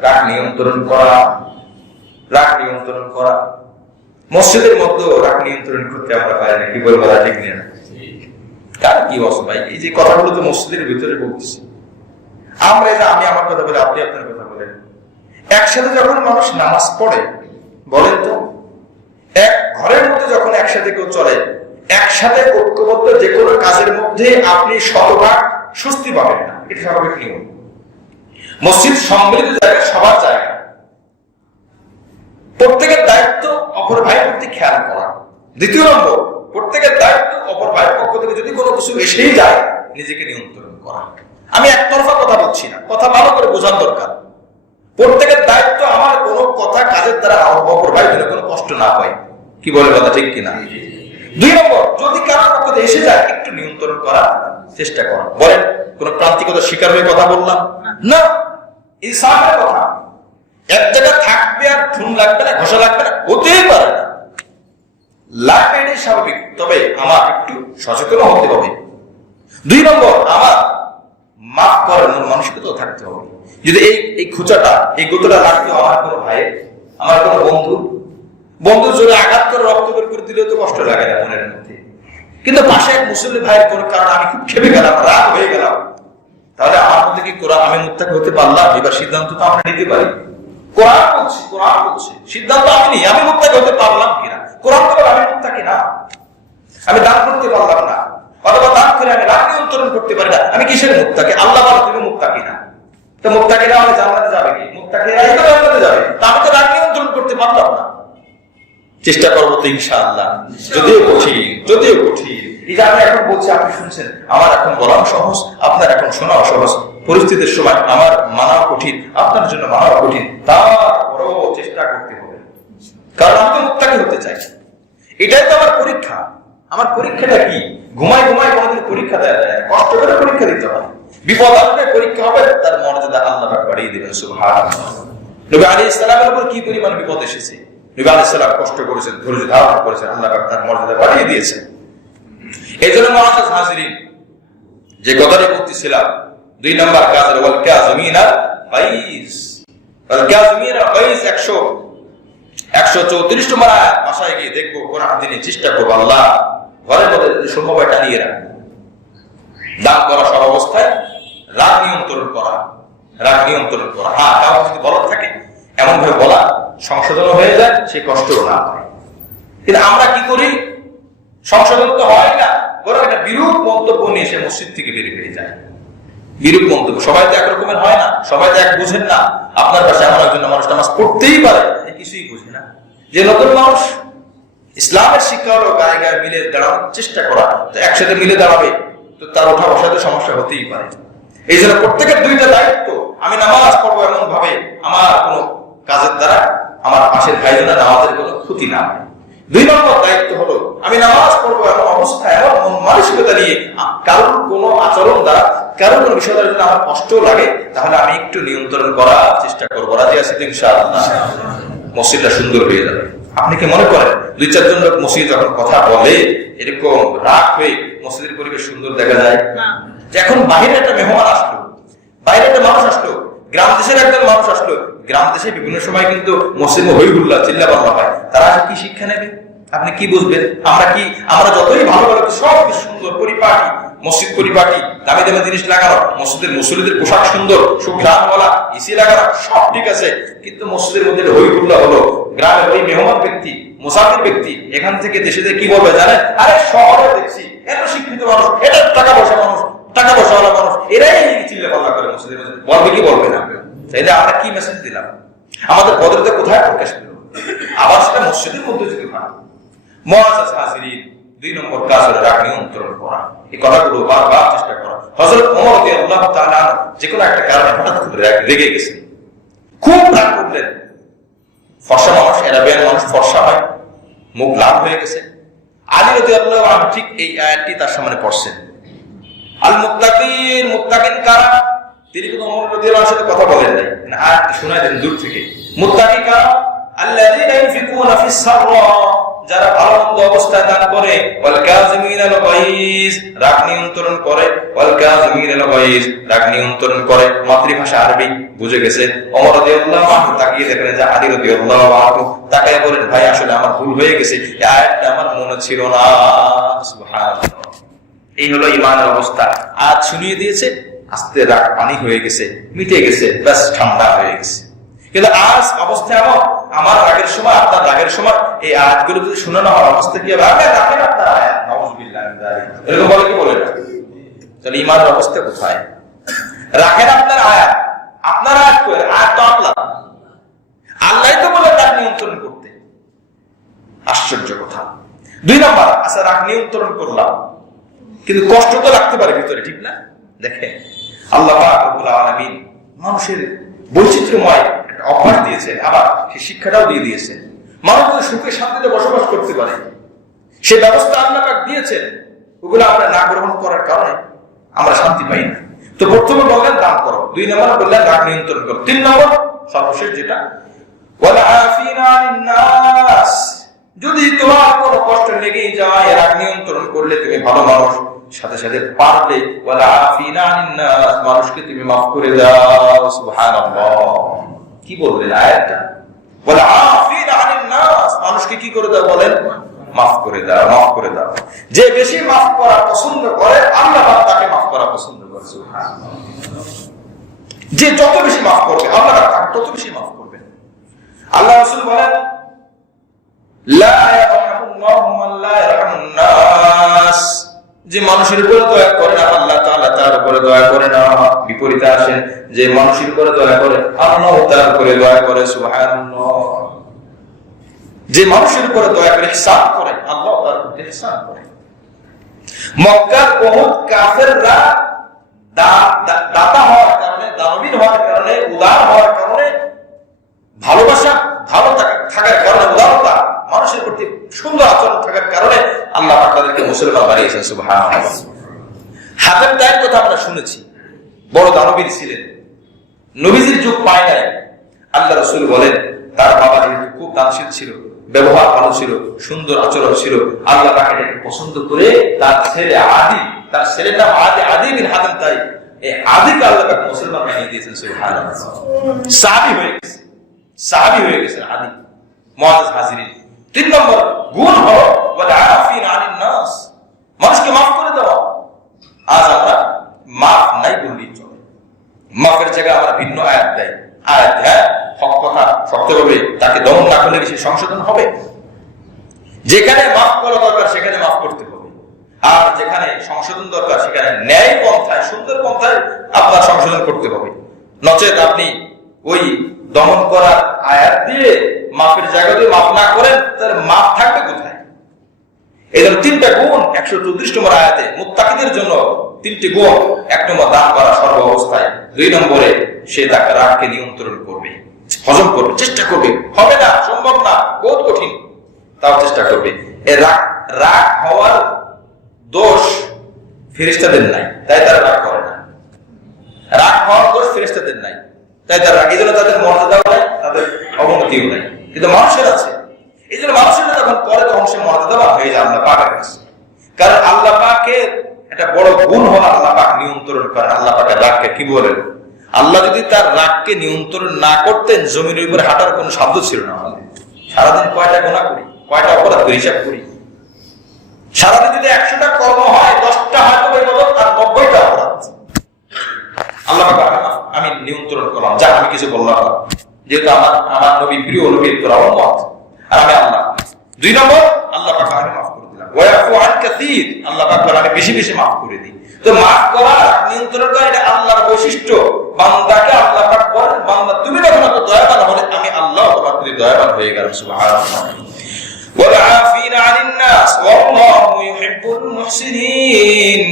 রাগ নিয়ন্ত্রণ করা। রাগ নিয়ন্ত্রণ করা। মসজিদের মধ্যে রাগ নিয়ন্ত্রণ করতে আমরা পারি না, কি বলবো? ঠিক না? কার কি অবস্থা ভাই? এই যে কথাগুলো তো মসজিদের ভিতরে বলতেছি আমরা, এই যে আমি আমার কথা বলি, আপনি আপনার কথা বলেন। একসাথে যখন মানুষ নামাজ পড়ে, বলেন তো, এক ঘরের মধ্যে যখন একসাথে কেউ চলে, একসাথে ঐক্যবদ্ধ যে কোনো কাজের মধ্যে আপনি শতভাগ স্বস্তি পাবেন না, এটা স্বাভাবিক নিয়ম। মসজিদ সম্মিলিত জায়গা, সবার জায়গা, প্রত্যেকের দায়িত্ব অপর ভাইয়ের প্রতি খেয়াল করা। 2 নম্বর, প্রত্যেকের দায়িত্ব অপর ভাইয়ের পক্ষ থেকে যদি কোনো কিছু এসেই যায় নিজেকে নিয়ন্ত্রণ করা। আমি একতরফা কথা বলছি না, কথা ভালো করে বোঝার দরকার। প্রত্যেকের দায়িত্ব আমার কোনো কথা কাজের দ্বারা অপর ভাই যেন কোনো কষ্ট না পায়, কি বলে কথা, ঠিক কিনা? 2 নম্বর, যদি কারোর পক্ষ থেকে এসে যায় একটু নিয়ন্ত্রণ করার চেষ্টা করা। বলেন, কোন প্রান্তিকতার শিকার হয়ে কথা বললাম না, ইনসাফের কথা। এক জায়গায় থাকবে আর ঠুন লাগবে না, ঘষা লাগবে না, হতেই পারে না। লাগবে, এটাই স্বাভাবিক, তবে আমার একটু সচেতন হতে হবে। 2 নম্বর, আমার মাফ করার মানসিকতাও থাকতে হবে। যদি এই খুঁচাটা, এই গুতোটা লাগতো আমার কোনো ভাইয়ের, আমার কোনো বন্ধু জোরে আঘাত করে রক্ত বের করে দিলেও তো কষ্ট লাগে না মনের মধ্যে। কিন্তু পাশে এক মুসলিম ভাইয়ের কোনো কারণে আমি খুব খেপে গেলাম, রাগ হয়ে গেলাম, তাহলে আমার মধ্যে কি কোরআন, আমি মুত্তাকি হতে পারলাম? এবার সিদ্ধান্ত তো আমরা নিতে পারি। কোরআন বলছে, সিদ্ধান্ত আমি নিই, আমি মুত্তাকি হতে পারলাম কিনা। কোরআন তো আমি মুত্তাকি না, আমি দান করতে পারলাম না, অথবা দান করে আমি রাগ নিয়ন্ত্রণ করতে পারি না, আমি কিসের মুত্তাকি? আল্লাহ বলে তুমি মুত্তাকি না, তো মুত্তাকি না হলে জান্নাতে যাবে কি? মুত্তাকিরাই তো জান্নাতে যাবে, তা আমি তো রাগ নিয়ন্ত্রণ করতে পারলাম না। চেষ্টা করবো তো ইনশাআল্লাহ, যদিও কঠিন। এই যে আমি এখন বলছি, আপনি শুনছেন, আমার এখন বলাও সহজ, আপনার এখন শোনাও সহজ। পরিস্থিতির সময় আমার মানাও কঠিন, আপনার জন্য মানাও কঠিন, তারপরেও চেষ্টা করতে হবে, কারণ আমি তো মুত্তাকি হতে চাই। এটাই তো আমার পরীক্ষা। আমার পরীক্ষাটা কি? ঘুমায় কোনোদিন পরীক্ষা দেওয়া যায় না, কষ্ট করে পরীক্ষা দিতে হয়। বিপদ আসবে, পরীক্ষা হবে, তার মর্যাদা আল্লাহ পাক বাড়িয়ে দিবেন সুবহানাল্লাহ। নবী আলাইহিস সালামের উপর কি পরিমাণ বিপদ এসেছে, নবী আলাইহিস সালাম কষ্ট করেছেন, ধৈর্য ধারণ করেছেন, আল্লাহ পাক তার মর্যাদা বাড়িয়ে দিয়েছেন। এই জন্য মুআজ্জাজ হাজিরিন, যে কথাটা বলতেছিলাম, 2 নম্বর কাজের ওয়াল কাযমিনাল গায়জ, ওয়াল কাযমিনাল গায়জ 134 নম্বর আয়াত। ভাষায় গিয়ে দেখবো, কোরআন দিনে চেষ্টা করবো আল্লাহ ঘরের মধ্যে সম্ভব টানিয়ে রাখবো। দান করা সব অবস্থায়, রাগ নিয়ন্ত্রণ করা। হ্যাঁ, কারণ যদি বলার থাকে এমন ভাবে বলা, সংশোধন হয়ে যায়, সে কষ্টও না হয়। কিন্তু আমরা কি করি? সংশোধন তো হয় না, বরং একটা বিরূপ মন্তব্য নিয়ে সে মসজিদ থেকে বেরিয়ে হয়ে যায়। বিরূপ মন্তব্য, সবাই তো একরকমের হয় না, সবাই তো এক বুঝেন না। আপনার পাশে এমন একজন মানুষ নামাজ পড়তেই পারে, কিছুই বুঝে না। যে নতুন মানুষ, ইসলামের শিক্ষা হলো গায়ে গায়ে মিলে দাঁড়ানোর চেষ্টা করা, তো একসাথে মিলে দাঁড়াবে, তো তার ওঠা বসাতে সমস্যা হতেই পারে। এই জন্য প্রত্যেকের 2টা দায়িত্ব। আমি নামাজ পড়বো এমন ভাবে আমার কোনো কাজের দ্বারা আমার পাশের ভাইজনের নামাজের কোনো ক্ষতি না হয়। 2 নম্বর দায়িত্ব হলো, আমি নামাজ পড়বো এমন অবস্থায়, এমন মন মানসিকতা নিয়ে কারোর কোনো আচরণ দ্বারা কারো কোনো বিষয় যদি আমার কষ্ট লাগে তাহলে আমি একটু নিয়ন্ত্রণ করার চেষ্টা করবো। রাজি আছি তো ইনশাআল্লাহ? মসজিদটা সুন্দর হয়ে যাবে। আপনি কি মনে করেন 2-4 জন লোক মসজিদ যখন কথা বলে এরকম রাগ হয়ে মসজিদের পরিবেশ সুন্দর দেখা যায়? যে এখন বাইরে একটা মেহমান আসলো, বাইরে একটা মানুষ আসলো, গ্রাম দেশের একজন মানুষ আসলো, গ্রাম দেশে বিভিন্ন সময় কিন্তু মসজিদে হই হুল্লা চিল্লা পাল্লা হয়, তারা কি শিক্ষা নেবে? আপনি কি বুঝবেন? আমরা যতই ভালো ভালো সব কিছু সুন্দর পরিপাটি, মসজিদ পরিপাটি, দামি দামি জিনিস লাগানো, মসজিদের মুসল্লিদের পোশাক সুন্দর, সুঘ্রাণওয়ালা, এসি লাগানো, সব ঠিক আছে, কিন্তু মসজিদের মধ্যে হই হুল্লা হলো, গ্রামের ওই মেহমান ব্যক্তি, মুসাফির ব্যক্তি এখান থেকে দেশে কি বলবে জানেন? আরে শহরে দেখছি এত শিক্ষিত মানুষ, এটা টাকা পয়সা মানুষ, টাকা পয়সাওয়ালা মানুষ, এরাই চিল্লা পাল্লা করে মসজিদের মধ্যে, বলবে কি বলবে না? তাইলে আমরা কি মেসেজ দিলাম? আমাদের বদলতে কোথায় প্রকাশ পেল? আবার সেটা মসজিদের মধ্যে যদি হয়। মুআজ্জাজ হাজিরিন, 2 নম্বর কাজ হলো রাগ নিয়ন্ত্রণ করা। এই কথাগুলো বারবার চেষ্টা করা। হযরত ওমর রাদিয়াল্লাহু তাআলা যে কোনো একটা কারণে হঠাৎ করে রেগে গেছেন, খুব রাগ করলেন। ফর্সা মানুষ, আরবিয়ান মানুষ ফর্সা হয়, মুখ লাল হয়ে গেছে। আলী রাদিয়াল্লাহু আনহু ঠিক এই আয়াতটি তার সামনে পড়ছেন, আল মুত্তাকিন, মুত্তাকিন কারা? তিনি কিন্তু ওমর রাদিয়াল্লাহু আনহুর সাথে কথা বলেন নাই, আয়াতটি শোনালেন দূর থেকে। মুত্তাকি কারা? আল্লাযীনা ইউনফিকুনা ফিস সাররা, যারা ভালো মন্দ অবস্থায় দান করে, ওয়াল কাযিমিনাল গায়জ, রাগ নিয়ন্ত্রণ করে, ওয়াল কাযিমিনাল গায়জ, রাগ নিয়ন্ত্রণ করে। মাতৃভাষা আরবি বুঝে গেছে। ওমর রাদিয়াল্লাহু আনহু তাকিয়ে দেখেন যে আলী রাদিয়াল্লাহু আনহু, তাকায় বলেন, ভাই আসলে আমার ভুল হয়ে গেছে, এই আয়াতটা আমার মনে ছিল না। সুবহানাল্লাহ। এই হলো ঈমানের অবস্থা। আজ শুনিয়ে দিয়েছে, আস্তে রাগ পানি হয়ে গেছে, মিটে গেছে, ব্যাস ঠান্ডা হয়ে গেছে। কিন্তু আজ অবস্থা এমন, আমার রাগের সময় আপনার রাগের সময় এই আয়াতগুলো যদি শোনানো হয়, অবস্থা কি হবে? রাখেন আপনার আয়াত, নাউযুবিল্লাহি মিন যালিক, এরকম বলে কি বলে না? তাহলে ঈমানের অবস্থা কোথায়? রাখেন আপনার আয়াত, আপনার আয়াত কই? আয়াত তো আল্লাহ, আল্লাহই তো বলে রাগ নিয়ন্ত্রণ করতে। আশ্চর্য কথা। 2 নম্বর, আচ্ছা রাগ নিয়ন্ত্রণ করলাম, কিন্তু কষ্ট তো লাগতে পারে ভিতরে, ঠিক না? দেখেন আল্লাহ পাক রব্বুল আলামিন মানুষের বৈচিত্র্যময় একটা অভ্যাস দিয়েছেন, আবার সেই শিক্ষাটাও দিয়ে দিয়েছেন। মানুষ যদি সুখে শান্তিতে বসবাস করতে পারে, সে ব্যবস্থা আল্লাহ পাক দিয়েছেন, ওগুলো আমরা না গ্রহণ করার কারণে আমরা শান্তি পাই না। তো প্রথমে বললেন দান করো, 2 নম্বর বললেন রাগ নিয়ন্ত্রণ করো, 3 নম্বর সর্বশেষ যেটা, ওয়ালা আফিনা আনিন নাস, যদি তোমার কোনো কষ্ট লেগেই যায়, রাগ নিয়ন্ত্রণ করলে তুমি ভালো মানুষ, সাথে সাথে পারলে ওয়ালা আফিনা আনিন নাস, মানুষকে তুমি maaf করে দাও। সুবহানাল্লাহ। কি বললেন আয়াতটা? ওয়ালা আফিনা আনিন নাস, মানুষকে কি করে দাও বলেন? maaf করে দাও, maaf করে দাও। যে বেশি maaf করা পছন্দ করে, আল্লাহ পাক তাকে maaf করা পছন্দ করে। সুবহানাল্লাহ। যে যত বেশি maaf করবে, আল্লাহ পাক তাকে তত বেশি maaf করবে। আল্লাহ রাসূল বলেন, লা ইয়ারহামুল্লাহু মান লা ইয়ারহামুন নাস, যে মানুষের উপরে দয়া করে না, আল্লাহ তাআলা তার উপরে দয়া করে না। বিপরীতে আসেন, যে মানুষের উপরে দয়া করে, আল্লাহ তার উপরে দয়া করে। সুবহানাল্লাহ। যে মানুষের উপরে দয়া করে, ইহসান করে, আল্লাহ তার উপরে ইহসান করে। মক্কার উহুদ কাফেররা দাতা হওয়ার কারণে, দানবীর হওয়ার কারণে, উদার হওয়ার কারণে, ভালোবাসা ভালো থাকার কারণে, উদারতা, মানুষের প্রতি সুন্দর আচরণ থাকার কারণে আল্লাহ পাক তাদেরকে মুসলমান বানিয়েছেন। সুবহানাল্লাহ। হাতেম তাইর কথা আমরা শুনেছি, বড় দানবীর ছিলেন, নবীজির যুগ পায় নাই। আল্লাহ রাসূল বলেন, তার বাবা যেহেতু খুব দানশীল ছিল, ব্যবহার ভালো ছিল, সুন্দর আচরণ ছিল, আল্লাহ পাক এটাকে পছন্দ করে তার ছেলে আদি, তার ছেলের নাম আদি বিন হাতেম তাই, এই আদিকে আল্লাহ পাক মুসলমান বানিয়ে দিয়েছেন। সুবহানাল্লাহ। সাহাবী হয়ে গেছে, সাহাবী হয়ে গেছেন আদি। মুআজ্জাজ হাজিরিন, 3 নম্বর গুণ হলো ওয়ালা আফিনা আনিন নাস, মানুষকে maaf করে দেওয়া। আজ আমরা maaf নাই বললেই চলে, মাফের জায়গায় আমরা ভিন্ন আয়াত দেই। আয়াত হ্যাঁ, হক কথা শক্তভাবে তাকে দমন না করলে সে সংশোধন হবে। যেখানে maaf করা দরকার সেখানে maaf করতে হবে, আর যেখানে সংশোধন দরকার সেখানে ন্যায় পন্থায়, সুন্দর পন্থায় আপনার সংশোধন করতে হবে। নচেত আপনি ওই দমন করার আয়াত দিয়ে মাফের জায়গা দিয়ে মাফ না করেন, তাহলে মাফ থাকবে কোথায়? এই জন্য 3টা গুণ 134 নম্বর আয়াতে মুত্তাকিদের জন্য 3টি গুণ। 1 নম্বর দান করা সর্ব অবস্থায়, 2 নম্বরে সে তাকে রাগকে নিয়ন্ত্রণ করবে, হজম করবে, চেষ্টা করবে, হবে না, সম্ভব না, বহুত কঠিন, তাও চেষ্টা করবে। এই রাগ হওয়ার দোষ ফেরেশতাদের নাই, তাই তারা রাগ করে না। রাগ হওয়ার দোষ ফেরেশতাদের নাই, তাই তার রাগ, এই জন্য তাদের মর্যাদাও নাই, তাদের অবনতিও নাই। কিন্তু মানুষের আছে, এই জন্য মানুষের যখন করে তখন সে মর্যাদাবান হয়ে যায় আল্লাহ পাকের কাছে। কারণ আল্লাহ পাকের একটা বড় গুণ হলো আল্লাহ পাক নিয়ন্ত্রণ করেন। আল্লাহ পাকের রাগকে কি বলেন? আল্লাহ যদি তার রাগকে নিয়ন্ত্রণ না করতেন, জমিনের উপরে হাঁটার কোনো শব্দ ছিল না। আমাদের সারাদিন কয়টা গুনাহ করি, কয়টা অপরাধ করি, হিসাব করি। সারাদিন যদি 100টা কর্ম হয়, 10টা হয়তো ইবাদত আর 90টা অপরাধ। আল্লাহ পাক আমি নিয়ন্ত্রণ করলাম, যা আমি কিছু বললাম না, যেহেতু আমার নবী প্রিয়, নবীর তোরা উম্মত আর আমি আল্লাহ। 2 নম্বর, আল্লাহ পাক আমি মাফ করে দিলাম। ওয়াফু আন কাসীর, আল্লাহ পাক আমি বেশি বেশি মাফ করে দিই। তো মাফ করা, নিয়ন্ত্রণ করা, এটা আল্লাহর বৈশিষ্ট্য। বান্দাকে আল্লাহ পাক বলেন, বান্দা তুমি যখন এত দয়াবান হলে আমি আল্লাহ তোমার প্রতি দয়াবান হয়ে গেলাম। সুবহানাল্লাহ। ওয়াল আফিনা আনিন নাস ওয়াল্লাহু ইউহিব্বুল মুহসিনিন।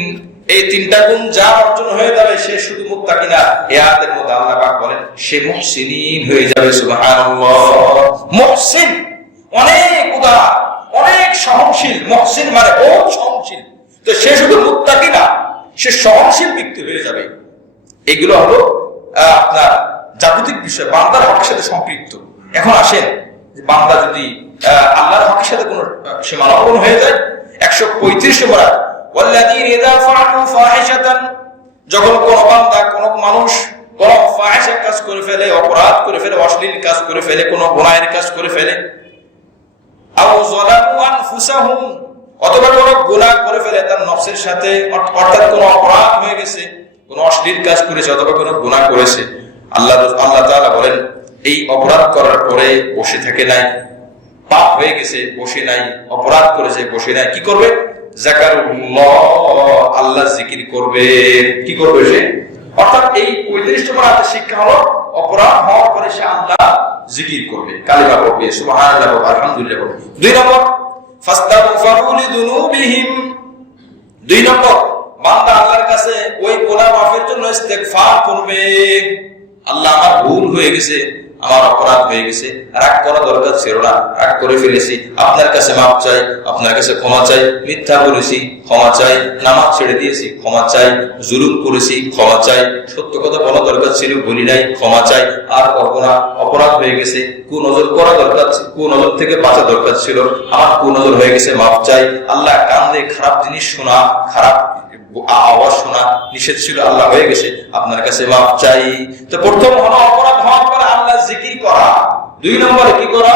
এই 3টা গুণ যার অর্জন হয়ে যাবে সে শুধু মুত্তাকি না, এই আয়াতের মধ্যে আল্লাহ পাক বলেন সে মুহসিনিন হয়ে যাবে। সুবহানাল্লাহ। মুহসিন অনেক উদার, অনেক সহনশীল। মুহসিন মানে বহুত সহনশীল। তো সে শুধু মুত্তাকি না, সে সহনশীল ব্যক্তি হয়ে যাবে। এগুলো হলো আপনার জাগতিক বিষয়, বান্দার হকের সাথে সম্পৃক্ত। এখন আসেন যে বান্দা যদি আল্লাহর হকের সাথে কোনো সীমালঙ্ঘন হয়ে যায়, 135 নম্বর আয়াত, ওয়াল্লাযীনা ইযা ফাআলু ফাহিশাতান, যখন কোন বান্দা, কোন মানুষ কোন ফাহিশা কাজ করে ফেলে, অপরাধ করে ফেলে, অশ্লীল কাজ করে ফেলে, কোন গুনাহের কাজ করে ফেলে, আও যালামু আনফুসাহুম, অথবা কোন গুনাহ করে ফেলে তার নফসের সাথে, অর্থাৎ কোন অপরাধ হয়ে গেছে, কোন অশ্লীল কাজ করেছে অথবা কোন গুনাহ করেছে, আল্লাহ তাআলা বলেন এই অপরাধ করার পরে বসে থাকে নাই, পাপ হয়ে গেছে বসে নাই, অপরাধ করেছে বসে নাই, কি করবে? যাকারুল্লাহ, আল্লাহ জিকির করবে। কি করবে সে? অর্থাৎ এই 35 নম্বর আয়াতের শিক্ষা হলো অপরাধ হওয়ার পরে সে আল্লাহ জিকির করবে, কালিমা পড়বে, সুবহানাল্লাহ, আলহামদুলিল্লাহ। 2 নম্বর, ফাস্তাগফিরু লিযুনুবিহিম। 2 নম্বর, বান্দা আল্লাহর কাছে ওই গুনাহ মাফের জন্য ইস্তেগফার করবে। আল্লাহ আমার ভুল হয়ে গেছে, আমার অপরাধ হয়ে গেছে, রাগ করা দরকার ছিল না, রাগ করে ফেলেছি, আপনার কাছে মাফ চাই, আপনার কাছে ক্ষমা চাই, মিথ্যা বলেছি ক্ষমা চাই, নামাজ ছেড়ে দিয়েছি ক্ষমা চাই, জুলুম করেছি ক্ষমা চাই, সত্য কথা বলা দরকার ছিল বলি নাই ক্ষমা চাই, আর করবো না, অপরাধ হয়ে গেছে, কুনজর করা দরকার, কুনজর থেকে বাঁচা দরকার ছিল, আমার কুনজর হয়ে গেছে, মাফ চাই। আল্লাহ কান দিয়ে খারাপ জিনিস শোনা, খারাপ আওয়াজ শোনা নিষেধ ছিল, আল্লাহ হয়ে গেছে, আপনার কাছে মাফ চাই। তো প্রথম হলো অপরাধ হওয়ার পরে আল্লাহ জিকির করা। 2 নম্বরে কি করা?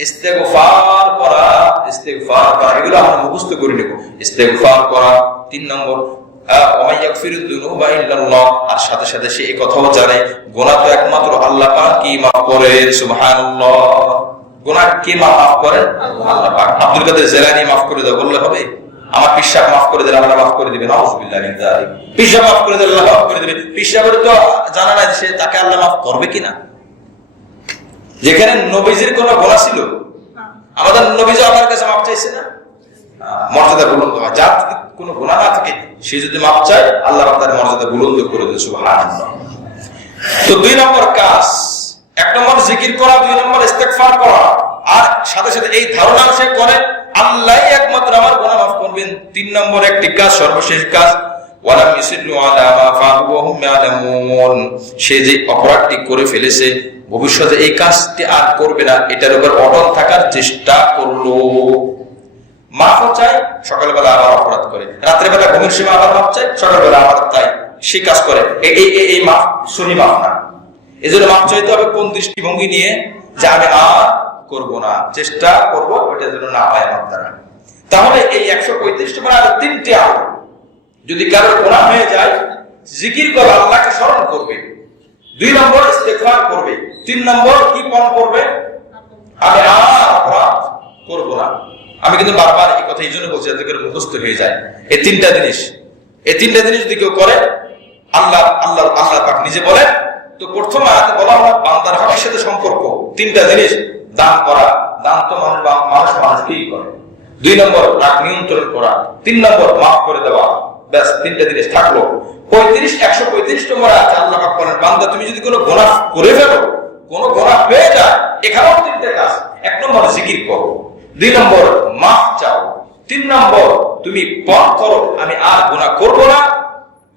ইস্তেগফার করা। ইস্তেগফার করা, এগুলো আমরা মুখস্থ করে নেব। ইস্তেগফার করা। 3 নম্বর, ওয়া ইয়াগফিরুদ যুনুবা ইল্লাল্লাহ, আর সাথে সাথে সে এই কথাও জানে গুনাহ তো একমাত্র আল্লাহ পাকই মাফ করেন। সুবহানাল্লাহ। গুনাহ কে মাফ করেন? আল্লাহ পাক। আব্দুল কাদের জিলানী মাফ করে দাও বললে হবে? আমার পিশাব মাফ করে দিলে আল্লাহ মাফ করে দিবেন? নাউযুবিল্লাহি মিন যালিক। পিশাব মাফ করে দিলে আল্লাহ মাফ করে দিবেন? পিশাবের তো জানা নাই সে তাকে আল্লাহ মাফ করবে কিনা। যেখানে নবীজির কোন গুনাহ ছিল, আমাদের নবীজি আল্লাহর কাছে মাফ চাইছে না, মর্যাদা বুলন্দ হয়। যার যদি কোনো গুনাহ না থাকে সে যদি মাফ চায়, আল্লাহ তার মর্যাদা বুলন্দ করে দেন। সুবহানাল্লাহ। তো 2 নম্বর কাজ, 1 নম্বর জিকির করা, 2 নম্বর ইস্তেগফার করা, আর সাথে সাথে এই ধারণা সে করে আল্লাহই একমাত্র আমার গুনাহ মাফ করবেন। 3 নম্বর একটি কাজ, সর্বশেষ কাজ, ওয়ালাম ইউসিরু আলা মা ফাআলু ওয়া হুম ইয়ালামুন, সে যে অপরাধটি করে ফেলেছে ভবিষ্যতে এই কাজটি আর করবে না, এটার উপর অটল থাকার চেষ্টা করলো। মাফও চাই, সকালবেলা আবার অপরাধ করে, রাত্রেবেলা ঘুমের সময় আবার মাফ চাই, সকালবেলা আবার তাই সে কাজ করে। এই মাফ সহি মাফ না। এজন্য মাফ চাইতে হবে কোন দৃষ্টিভঙ্গি নিয়ে? যে আমি আর করবো না, চেষ্টা করবো ওইটা যেন না হয় আমার দ্বারা। তাহলে এই 135 নম্বর আর 3টি আমল, যদি কারোর গুনাহ হয়ে যায় জিকির করবে, আল্লাহকে স্মরণ করবে, 2 নম্বর ইস্তেগফার করবে, 3 নম্বর কি পালন করবে? আমি আর অপরাধ করবো না। আমি কিন্তু বারবার এই কথা এই জন্য বলছি যাতে করে মুখস্থ হয়ে যায়। এই 3টা জিনিস, এই 3টা জিনিস যদি কেউ করে, আল্লাহ পাক নিজে বলেন। তো প্রথম আয়াতে বলা হলো বান্দার হকের সাথে সম্পর্ক, 3টা জিনিস, দান করা, দান তো মানুষকেই করে, 2 নম্বর রাগ নিয়ন্ত্রণ করা, 3 নম্বর মাফ করে দেওয়া। ব্যাস 3টা জিনিস থাকলো। 135 নম্বর আয়াতে আল্লাহ পাক বলেন বান্দা তুমি যদি কোনো গুনাহ করে ফেলো, কোনো গুনাহ হয়ে যায়, এখানেও 3টা কাজ। 1 নম্বর জিকির করো, 2 নম্বর মাফ চাও, 3 নম্বর তুমি পণ করো আমি আর গুনাহ করব না,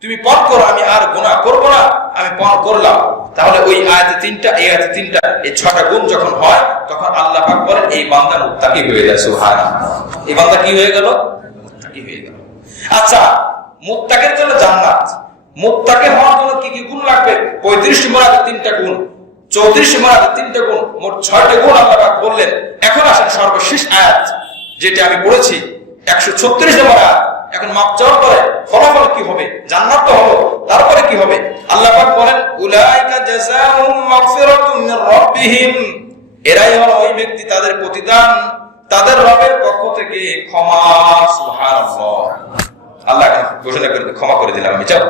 তুমি পণ করো, আমি আর গুনাহ করব না, আমি পণ করলাম। তাহলে ওই আয়াতে 3টা, এই আয়াতে 3টা, এই 6টা গুণ যখন হয় তখন আল্লাহ পাক বলেন এই বান্দা মুত্তাকি হয়ে যায়। সুবহানাল্লাহ, এই বান্দা কি হয়ে গেল? মুত্তাকি হয়ে গেল। আচ্ছা, মুত্তাকির জন্য জান্নাত, মুত্তাকি হওয়ার জন্য কি কি গুণ লাগবে? 35 নম্বর আয়াতে 3টা গুণ, 34 নম্বর আয়াতে 3টা গুণ, মোট 6টা গুণ আল্লাহ পাক বললেন। এখন আসেন সর্বশেষ আয়াত যেটা আমি পড়েছি, 136 নম্বর আয়াত। এখন মাপ চাওয়ার পরে ফলাফল কি হবে? জান্নাত তো হলো, তারপরে কি হবে? আল্লাহ পাক বলেন উলাইকা জাযাউহুম মাগফিরাতুম মির রাব্বিহিম, এরাই হলো ওই ব্যক্তি, তাদের প্রতিদান তাদের রবের পক্ষ থেকে ক্ষমা। সুবহানাল্লাহ, আল্লাহ ঘোষণা করে ক্ষমা করে দিলাম আমি। যাও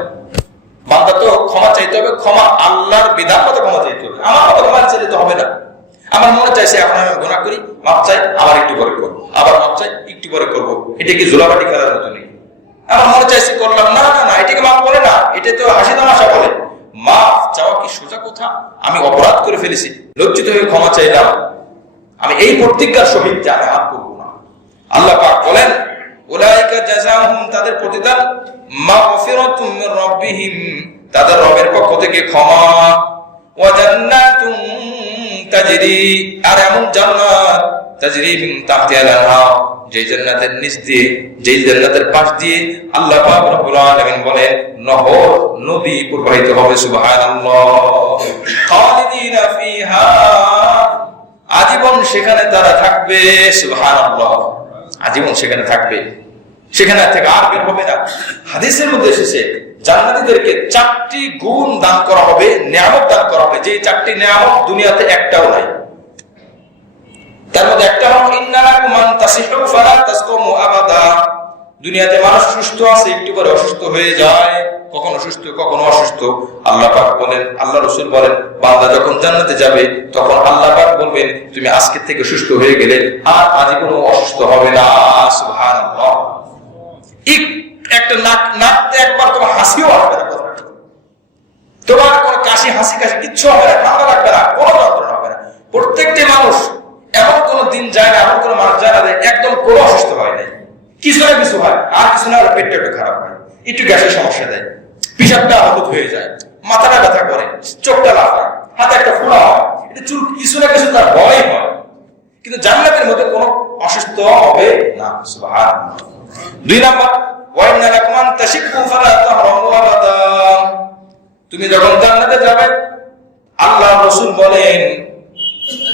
বান্দা তো ক্ষমা চাইতে হবে, ক্ষমা আল্লাহর বিধান মতো ক্ষমা চাইতে হবে। আমার মতো ক্ষমা চাইলে তো হবে না। আমার মনে চাইছে এখন আমি গুনাহ করি, মাপ চাই, আবার একটু পরে করবো, আবার মাপ চাই, একটু পরে করবো। এটা কি জোলাবাটি খেলার মতো নেই? আমার মনে চাইছে করলাম, না না না, এটাকে মাফ করে না, এটা তো হাসি তামাশা বলে। মাফ চাওয়া কি সোজা কথা? আমি অপরাধ করে ফেলেছি, লজ্জিত হয়ে ক্ষমা চাইলাম, আমি এই প্রতিজ্ঞার সহিত জানে মাফ করবো না। আল্লাহ পাক বলেন উলাইকা জাযাউহুম, তাদের প্রতিদান মাগফিরাতুম মির রাব্বিহিম, তাদের রবের পক্ষ থেকে ক্ষমা, ওয়া জান্নাতুন তাজরি, আর এমন জান্নাত তাজরি মিন তাহতিহাল আনহার, যে জান্নাতের নিচ দিয়ে, যে জান্নাতের পাশ দিয়ে আল্লাহ পাক রব্বুল আলামিন বলেন নহর, নদী প্রবাহিত হবে। সুবহানাল্লাহ, খালিদিনা ফিহা, আজীবন সেখানে তারা থাকবে। সুবহানাল্লাহ, আজীবন সেখানে থাকবে, সেখানে থেকে আর বের হবে না। হাদিসের মধ্যে এসেছে জান্নাতীদেরকে 4টি গুণ দান করা হবে, নিয়ামত দান করা হবে, যে 4টি নিয়ামত দুনিয়াতে একটাও নাই। তার মধ্যে একটা হলো ইন্নালাকুম মান তাসিহু ফালা তাসকুমু আবাদা, দুনিয়াতে মানুষ সুস্থ আছে, একটু করে অসুস্থ হয়ে যায়, কখনো সুস্থ কখনো অসুস্থ। আল্লাহ পাক বলেন, আল্লাহ রাসূল বলেন, বান্দা যখন জান্নাতে যাবে তখন আল্লাহ পাক বলবেন তুমি আজকে থেকে সুস্থ হয়ে গেলে আর আজীবন অসুস্থ হবে না। সুবহানাল্লাহ, একটা নাকতে একবার তোমার হাসিও আসবে না, তোমার কোনো কাশি হাসি কাশি কিচ্ছু হবে না, ঠান্ডা লাগবে না, কোনো যন্ত্রণা হবে না। প্রত্যেকটি মানুষ, এমন কোন দিন যায় না, এমন কোন মানুষ যায় না একদম কোনো অসুস্থ হয় নাই। কিছু না কিছু হয়, আর কিছু না হলে পেটটা একটু খারাপ হয়, একটু গ্যাসের সমস্যা দেয়, পিসাবটা হলুদ হয়ে যায়, মাথাটা ব্যথা করে, চোখটা লাফায়, হাতে একটা ফোড়া হয়, এটা চুল, কিছু না কিছু তার ভয় হয়। কিন্তু জান্নাতের মধ্যে কোনো অসুস্থ হবে না। সুবহানাল্লাহ। 2 নাম্বার, ওয়া ইন্না লাকুম আন তাশিকু ফালা তাহরামু আবাদা, তুমি যখন জান্নাতে যাবে আল্লাহ রাসূল বলেন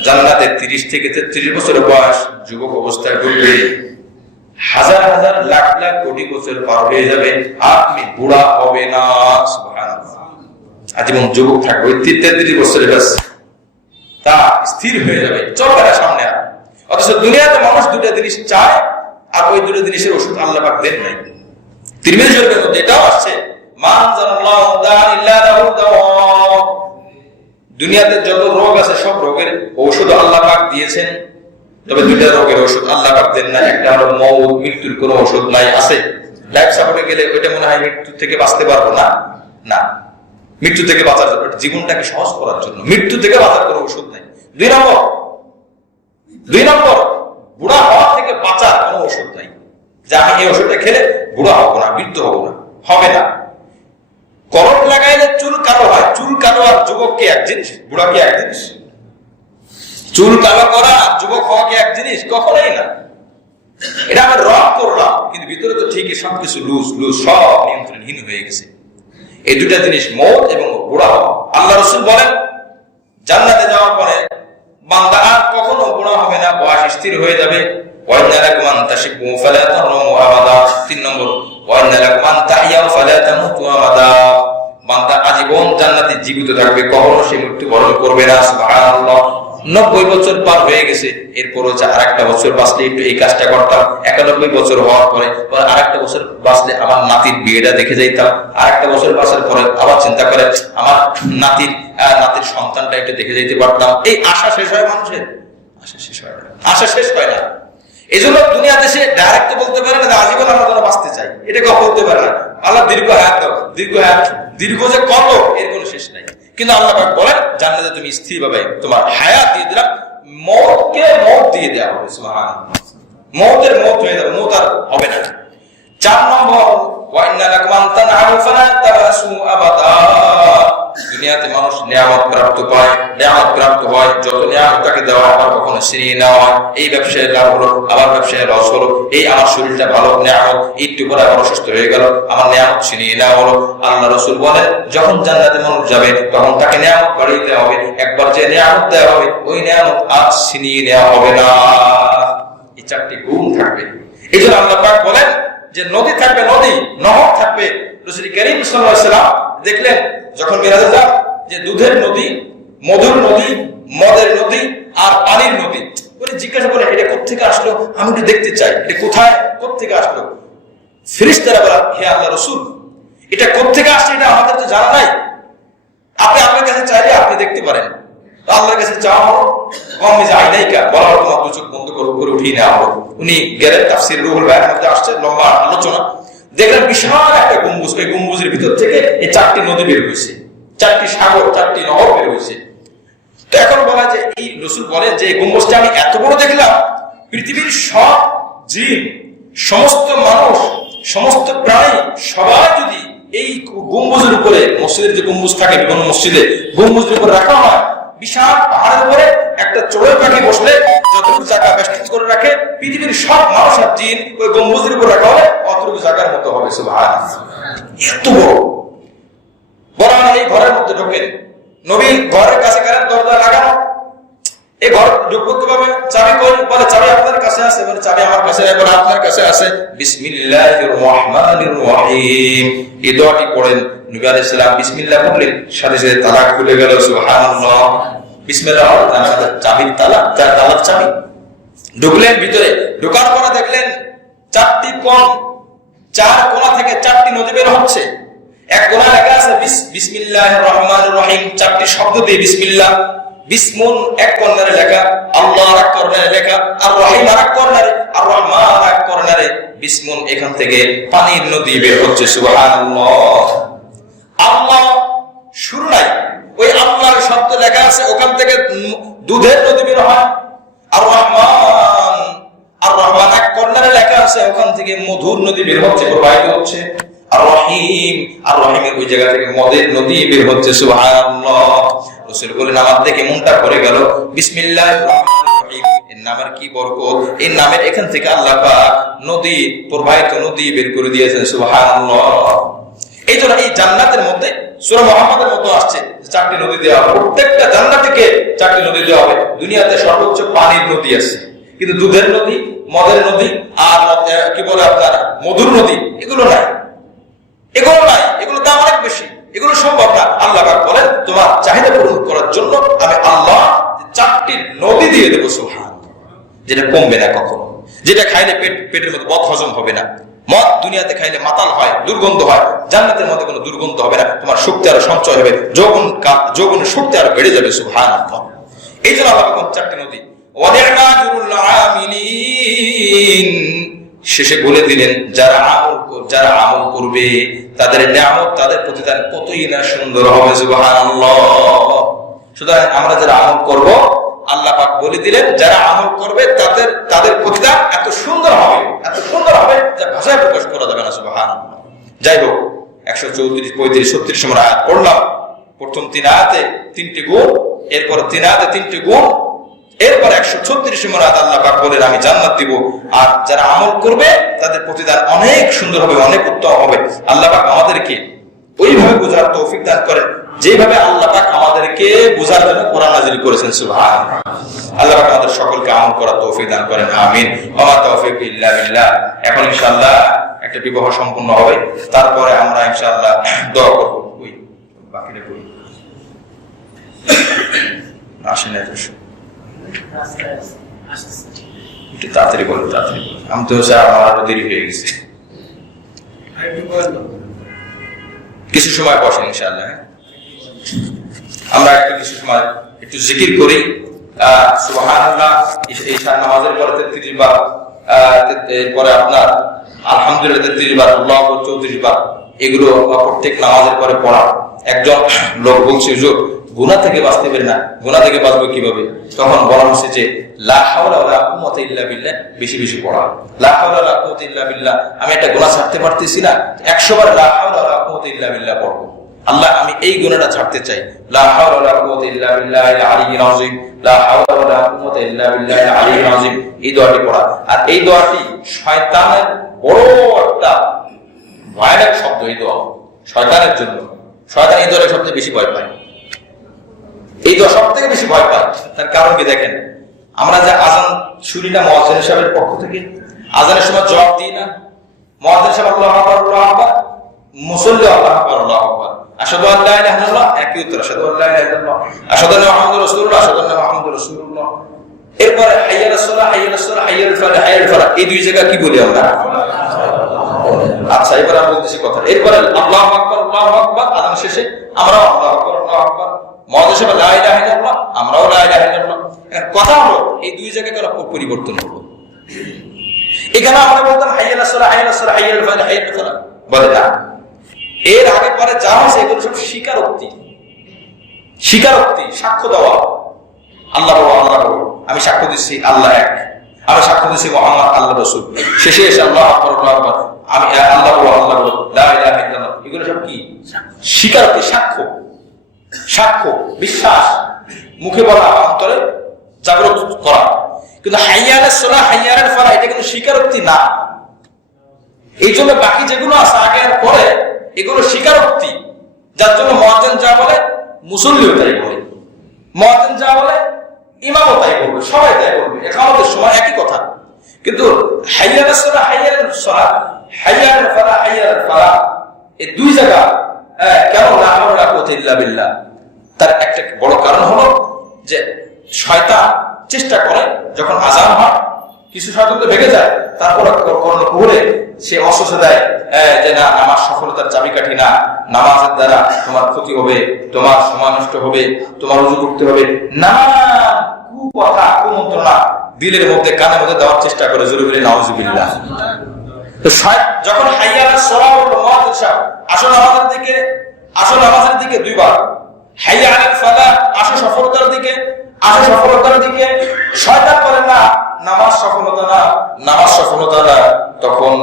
জান্নাতে 30 থেকে 33 বছর বয়স যুবক অবস্থায় ঢুকবে, হাজার হাজার লাখ লাখ কোটি বছর পার হয়ে যাবে, আপনি বুড়া হবে না। সুবহানাল্লাহ, আজীবন যুবক থাকবে, 33 বছরের বাস তা স্থির হয়ে যাবে, চলবে না সামনে আর। অথচ দুনিয়াতে মানুষ 2টা জিনিস চায়, আর ওই 2টা জিনিসের ওষুধ আল্লাহ পাক দেন নাই। তিরমিজি শরীফের মধ্যে এটাও আসছে, মান জানাল্লাহু দান ইল্লা লাহু দাওয়া, দুনিয়াতে যত রোগ আছে সব রোগের ঔষধ আল্লাহ পাক দিয়েছেন, তবে 2টা রোগের ওষুধ আল্লাহ পাক দেন না। একটা হলো মওত, মৃত্যুর কোনো ওষুধ নাই। আছে লাইফ সাপোর্টে গেলে ওইটা মনে হয় মৃত্যু থেকে বাঁচতে পারবো না, না, মৃত্যু থেকে বাঁচার জন্য, জীবনটাকে সহজ করার জন্য, মৃত্যু থেকে বাঁচার কোনো ওষুধ নাই। 2 নম্বর বুড়া হওয়া থেকে বাঁচার কোনো ওষুধ নাই, যে আমি এই ওষুধটা খেলে বুড়া হবো না, বৃদ্ধ হবো না, হবে না। করপ লাগাইলে চুল কালো হয়, চুল কালো আর যুবক কি এক জিনিস? বুড়া কি এক জিনিস? চুল কালো করা আর যুবক হওয়া কি এক জিনিস? কখনোই না। এটা আমরা রং করলাম, কিন্তু ভিতরে তো ঠিকই সবকিছু লুজ লুজ, সব নিয়ন্ত্রণহীন হয়ে গেছে। এই 2টা জিনিস, মওত এবং বুড়া হওয়া। আল্লাহ রাসূল বলেন জান্নাতে যাওয়ার পরে বান্দা আর কখনো বুড়া হবে না, বয়স স্থির হয়ে যাবে। ওয়া ইন্না লাকুম আন তাশিকু ফালা তাহরামু আবাদা। 3 নম্বর, ওয়া ইন্না লাকুম আন তাহইয়া ফালা তামুতু আবাদা, বান্দা আজীবন জান্নাতে জীবিত থাকবে, কখনো সে মৃত্যুবরণ করবে না। সুবহানাল্লাহ, 90 বছর পার হয়ে গেছে, এরপরও যে আরেকটা বছর বাঁচলে একটু এই কাজটা করতাম, 91 বছর হওয়ার পরে আরেকটা বছর বাঁচলে আমার নাতির বিয়েটা দেখে যাইতাম, আরেকটা বছর বাঁচার পরে আবার চিন্তা করে আমার নাতির সন্তানটা একটু দেখে যাইতে পারতাম। এই আশা শেষ হয় মানুষের? আশা শেষ হয় না, আশা শেষ হয় না। এই জন্য দুনিয়াতে সে ডাইরেক্ট বলতে পারে না যে আজীবন আমরা যেন বাঁচতে চাই, এটা কেউ বলতে পারে না। আল্লাহ দীর্ঘ হায়াত দাও, দীর্ঘ হায়াত, দীর্ঘ যে কত এর কোনো শেষ নাই। কিন্তু আল্লাহ পাক বলেন জান্নাতে তুমি স্থির ভাবে তোমার হায়াত দিয়ে দিলাম, মওতকে মওত দিয়ে দেওয়া হবে। সুবহানাল্লাহ, মওতের মওত হয়ে যাবে, মওত আর হবে না। 4 নম্বর, ওয়া ইন্না লাকুম আন তানআমু ফালা তাবাসু আবাদা। দুনিয়াতে মানুষ নিয়ামত প্রাপ্ত পায়, নিয়ামত প্রাপ্ত হয়, যত নিয়ামত তাকে দেওয়া হয় আবার কখনো ছিনিয়ে নেওয়া হয়। এই ব্যবসায় লাভ হলো, আবার ব্যবসায় লস হলো। এই আমার শরীরটা ভালো, নিয়ামত, একটু পরে আবার অসুস্থ হয়ে গেল, আমার নিয়ামত ছিনিয়ে নেওয়া হলো। আল্লাহ রাসূল বলেন, যখন জান্নাতে মানুষ যাবে তখন তাকে নিয়ামত বাড়িয়ে দেওয়া হবে। একবার যে নিয়ামত দেওয়া হবে ওই নিয়ামত আর ছিনিয়ে নেওয়া হবে না। এই চারটি গুণ থাকবে। এই জন্য আল্লাহ পাক বলেন যে নদী থাকবে, নদী নহর থাকবে। রাসূল করিম সাল্লাল্লাহু আলাইহি ওয়াসাল্লাম দেখলেন যখন মিরাজে যান যে দুধের নদী, মধুর নদী, মদের নদী আর পানির নদী। উনি জিজ্ঞাসা করেন এটা কোত্থেকে আসলো, আমি একটু দেখতে চাই, এটা কোথায়, কোত্থেকে আসলো? ফেরেশতারা বলেন, হে আল্লাহ রাসূল, এটা কোত্থেকে আসছে এটা আমাদের তো জানা নাই, আপনি আল্লাহর কাছে চাইলে আপনি দেখতে পারেন। আল্লাহর কাছে চাওয়া হলো, কম যে আইনাইকা বলার তোমার দু চোখ বন্ধ করে উঠিয়ে নেওয়া হলো। উনি গেলেন, তাফসীর রুহুল বায়ানের মধ্যে আসছে লম্বা আলোচনা। দেখলেন বিশাল একটা গম্বুজ, ওই গম্বুজের ভিতর থেকে এই চারটি নদী বের হয়েছে, চারটি সাগর, চারটি নহর বের হয়েছে। তো এখন বলা যে এই রাসূল বলেন যে এই গম্বুজটা আমি এত বড় দেখলাম, পৃথিবীর সব জিন, সমস্ত মানুষ, সমস্ত প্রাণী সবাই যদি এই গম্বুজের উপরে, মসজিদের যে গম্বুজ থাকে বিভিন্ন মসজিদে, গম্বুজের উপরে রাখা হয়, বিশাল পাহাড়ের উপরে একটা চড়ুই পাখি বসলে যতটুকু জায়গা বেষ্টন করে রাখে, পৃথিবীর সব মানুষ আর জিন ওই গম্বুজের উপর রাখা হবে অতটুকু জায়গার মতো হবে। সুবহানাল্লাহ, এত বড়। বড় এই ঘরের মধ্যে ঢোকেন, নবী ঘরের কাছে গেলেন, দরজা লাগানো। এই ঘর ঢুকবো কিভাবে? চাবি কই? বলে চাবি আপনার কাছে আছে। বলে চাবি আমার কাছে নেই। বলে আপনার কাছে আছে। বিসমিল্লাহির রহমানির রহিম, এই দোয়াটি পড়েন। নবী আলাইহিস সালাম বিসমিল্লাহ বললেন, সাথে সাথে তালা খুলে গেল। সুবহানাল্লাহ, বিসমিল্লাহ আমাদের চাবির তালা, তালার চাবি। ঢুকলেন ভিতরে, ঢোকার পরে দেখলেন চারটি কোণ, চার কোণা থেকে চারটি নদী বের হচ্ছে। এক কোণা লেখা আছে বিসমিল্লাহির রহমানির রহিম, চারটি শব্দ দিয়ে বিসমিল্লাহ। বিসমুন এক কর্নারে লেখা, আল্লাহ এক কর্নারে লেখা, আর রহিম আর এক কর্নারে, আর রহমান এক কর্নারে। বিসমুন, এখান থেকে পানির নদী বের হচ্ছে। সুবহানাল্লাহ, আল্লাহ শুরু নাই, ওই আল্লাহর শব্দ লেখা আছে, ওখান থেকে দুধের নদী বের হয়। আর রহমান, আর রহমান এক কর্নারে লেখা আছে, ওখান থেকে মধুর নদী বের হচ্ছে, প্রবাহিত হচ্ছে। আর রহিম, আর রহিমের ওই জায়গা থেকে মদের নদী বের হচ্ছে। সুবহানাল্লাহ, রাসূল বলেন আমার দেখে মনটা ভরে গেল। বিসমিল্লাহির রহমানির রহিম, এর নামের কি বরকত! এই নামের এখান থেকে আল্লাহ পাক নদী, প্রবাহিত নদী বের করে দিয়েছেন। সুবহানাল্লাহ। এই জন্য এই জান্নাতের মধ্যে সূরা মুহাম্মাদের মধ্যে আসছে চারটি নদী দেওয়া হবে, প্রত্যেকটা জান্নাতিকে চারটি নদী দেওয়া হবে। দুনিয়াতে সর্বোচ্চ পানির নদী আছে, কিন্তু দুধের নদী, মদের নদী আর কি বলে আপনার মধুর নদী, এগুলো নাই, এগুলো নাই, এগুলো দাম অনেক বেশি, এগুলো সম্ভব না। আল্লাহ পাক বলেন তোমার চাহিদা পূরণ করার জন্য আমি আল্লাহ চারটি নদী দিয়ে দেবো। সুবহানাল্লাহ, যেটা কমবে না কখনো, যেটা খাইলে পেটের মধ্যে বদ হজম হবে না। মদ দুনিয়াতে খাইলে মাতাল হয়, দুর্গন্ধ হয়, জান্নাতের মধ্যে কোনো দুর্গন্ধ হবে না, তোমার শক্তি আরো সঞ্চয় হবে, যৌবনের শক্তি আরো বেড়ে যাবে। সুবহানাল্লাহ, এই জন্য আল্লাহ পাক চারটি নদী। ওয়াদি'না জুরুল আমিলিন, শেষে বলে দিলেন যারা আমল করবে তাদের নিয়ামত, তাদের প্রতিদান কতই না সুন্দর হবে। সুবহানাল্লাহ, সুতরাং আমরা যারা আমল করব, আল্লাহ পাক বলে দিলেন যারা আমল করবে তাদের প্রতিদান এত সুন্দর হবে, এত সুন্দর হবে যা ভাষায় প্রকাশ করা যাবে না। সুবহানাল্লাহ। যাই হোক, 134, 35, 36 নম্বর আয়াত পড়লাম। প্রথম 3 আয়াতে 3টি গুণ, এরপর 3 আয়াতে 3টি গুণ, এরপর 136 নম্বর আয়াত আল্লাহ পাক বলেন আমি জান্নাত দিব, আর যারা আমল করবে তাদের প্রতিদান অনেক সুন্দর হবে, অনেক উত্তম হবে। আল্লাহ পাক আমাদেরকে ওইভাবে বোঝার তৌফিক দান করেন যেভাবে আল্লাহ পাক আমাদেরকে বোঝার জন্য কোরআন নাযিল করেছেন। সুবহানাল্লাহ, আল্লাহ পাক আমাদের সকলকে আমল করার তৌফিক দান করেন। আমিন। ওয়া মা তাওফীক ইল্লা বিল্লাহ। এখন ইনশাআল্লাহ একটা বিবাহ সম্পন্ন হবে, তারপরে আমরা ইনশাআল্লাহ দোয়া করব। ওই বাকিটা করি আসেন, একটু তাড়াতাড়ি বলো, তাড়াতাড়ি বলো, আমি তো আমার দেরি হয়ে গেছে। কিছু সময় বসেন ইনশাআল্লাহ, আমরা কিছু সময় একটু জিকির করি। সুবহানাল্লাহ, ঈশার নামাজের পরে 33 বার, এরপরে আপনার আলহামদুলিল্লাহ 33 বার, আল্লাহু আকবার 34 বার, এগুলো প্রত্যেক নামাজের পরে পড়া। একজন লোক বলছে হুজুর গুনাহ থেকে বাঁচতে পারি না, গুনাহ থেকে বাঁচবো কিভাবে? তখন বলা হচ্ছে যে লা হাওলা ওয়ালা কুওয়াতা ইল্লা বিল্লাহ, বেশি বেশি পড়া। লা হাওলা ওয়ালা কুওয়াতা ইল্লা বিল্লাহ, আমি একটা গুনাহ ছাড়তে পারতেছি না, 100 বার লা হাওলা ওয়ালা কুওয়াতা ইল্লা বিল্লাহ পড়বো। আল্লাহ আমি এই গুনাহটা ছাড়তে চাই, লা হাওলা ওয়ালা কুওয়াতা ইল্লা বিল্লাহিল আলিয়্যিল আযীম, লা হাওলা ওয়ালা কুওয়াতা ইল্লা বিল্লাহিল আলিয়্যিল আযীম, এই দোয়াটি পড়া। আর এই দোয়াটি শয়তানের বড় একটা ভয়ানক শব্দ। এই দোয়া শয়তানের জন্য, শয়তান এই দোয়ার সবচেয়ে বেশি ভয় পায়, এই দোয়া সব থেকে বেশি ভয় পায়। তার কারণ কি দেখেন, আমরা যে আজান শুনি না মুয়াজ্জিন সাহেবের পক্ষ থেকে, আজানের সময় জবাব দিই না, মুয়াজ্জিন সাহেব আল্লাহু আকবার আল্লাহু আকবার, মুসল্লি আল্লাহু আকবার আল্লাহু আকবার, আশহাদু আল্লা ইলাহা ইল্লাল্লাহ, একই উত্তর, আশহাদু আল্লা ইলাহা ইল্লাল্লাহ, আশহাদু আন্না মুহাম্মাদুর রাসূলুল্লাহ, আশহাদু আন্না মুহাম্মাদুর রাসূলুল্লাহ। এরপরে হাইয়া আলাস সালাহ, হাইয়া আলাস সালাহ, হাইয়া আল ফালাহ, হাইয়া আল ফালাহ, এই দুই জায়গা কি বলি আমরা? আচ্ছা, এবার আমি বলতেছি কথা। এরপরে আল্লাহু আকবার আল্লাহু আকবার, আযান শেষে আমরাও আল্লাহু আকবার আল্লাহু আকবার, মুয়াজ্জিন সাহেব লা ইলাহা ইল্লাল্লাহ, আমরাও লা ইলাহা ইল্লাল্লাহ। কথা হলো এই দুই জায়গায় কেন পরিবর্তন হলো? এখানে আমরা বলতাম হাইয়া আলাস সালাহ, হাইয়া আলাস সালাহ, হাইয়া আল ফালাহ, হাইয়া আল ফালাহ, বলে না। এর আগে পরে যা হয়েছে এগুলো সব স্বীকারোক্তি, স্বীকারোক্তি, সাক্ষ্য দেওয়া। আল্লাহ আল্লাহ, আমি সাক্ষ্য দিচ্ছি আল্লাহ এক, আমি সাক্ষ্য দিচ্ছি মুহাম্মদ আল্লাহ রাসূল। শেষে এসে আল্লাহু আকবার আল্লাহু আকবার, আমি আল্লাহ আল্লাহ লা ইলাহা ইল্লাল্লাহ, এগুলো সব কি? স্বীকারোক্তি, সাক্ষ্য, সাক্ষ্য, বিশ্বাস, মুখে বলা, অন্তরে জাগ্রত করা। কিন্তু হাইয়া আলাস সালাহ, হাইয়া আল ফালাহ, এটা কিন্তু স্বীকারোক্তি না। এই জন্য বাকি যেগুলো আছে আগে আর পরে, এগুলো স্বীকারোক্তি, যার জন্য মুয়াজ্জিন যা বলে মুসল্লিও তাই বলে, মুয়াজ্জিন যা বলে ইমামও তাই বলবে, সবাই তাই বলবে, একামতের সময় একই কথা। কিন্তু হাইয়া আলাস সালাহ, হাইয়া আল সালাহ, হাইয়া আল ফালাহ, হাইয়া আল ফালাহ, এই দুই জায়গা কেন লা হাওলা ওয়ালা কুওয়াতা ইল্লা বিল্লাহ? তার একটা বড় কারণ হলো যে শয়তান চেষ্টা করে যখন আযান হয়, কিছু শয়তান তো ভেগে যায়, তারপর কর্ণকুহরে সে অস্ত্র দেয় যে না, নামাজ সফলতার চাবিকাঠি না, নামাজের দ্বারা তোমার ক্ষতি হবে, তোমার সময় নষ্ট হবে, তোমার ওযু করতে হবে, নানান কুকথা, কুমন্ত্রণা দিলের মধ্যে, কানের মধ্যে দেওয়ার চেষ্টা করে। জোরে বলে নাউযুবিল্লাহ। তো যখন হাইয়া আলাস সালাহ বলল মুয়াজ্জিন সাহেব আসো নামাজের দিকে, আসো নামাজের দিকে দুইবার, হাইয়া আলাল ফালাহ আসো সফলতার দিকে, আসো সফলতার দিকে, শয়তান বলে না নামাজ সফলতা না, নামাজ সফলতা না। তখন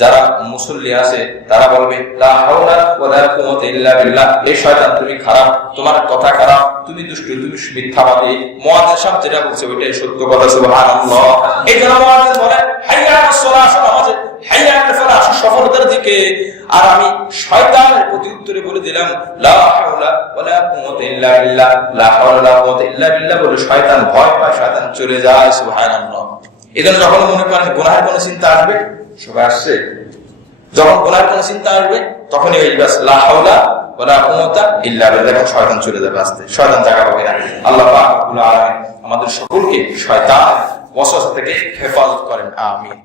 যারা মুসল্লি আছে তারা বলবে লা হাওলা ওয়ালা কুওয়াতা ইল্লা বিল্লাহ, এই শয়তান তুমি খারাপ, তোমার কথা খারাপ, তুমি দুষ্ট, তুমি মিথ্যাবাদী। মুয়াজ্জিন সাহেব যেটা বলছে ওইটাই সত্য কথা, সুবহানাল্লাহ। এই জন্য মুয়াজ্জিন বলে হাইয়া আলাস সালাহ, আসো নামাজে, হাইয়া আলাল ফালাহ আসো সফলতার দিকে। আর আমি শয়তানের প্রতি উত্তরে বলে দিলাম লা হাওলা ওয়ালা কুওয়াতা ইল্লা বিল্লাহ, লা হাওলা ওয়ালা কুওয়াতা ইল্লা বিল্লাহ বলে শয়তান ভয় পায়, শয়তান চলে যায়, সুবহানাল্লাহ। এজন্য যখন মনে করেন গুনাহের কোনো চিন্তা আসবে, সবাই আসছে, যখন গুনাহের কোনো চিন্তা আসবে তখনই ওই বাস লা হাওলা ওয়ালা কুওয়াতা ইল্লা বিল্লাহ, এখন শয়তান চলে যাবে, আস্তে শয়তান জায়গা পাবে না। আল্লাহ পাক রব্বুল আলামিন আমাদের সকলকে শয়তানের ওয়াসওয়াসা থেকে হেফাজত করেন, আমিন।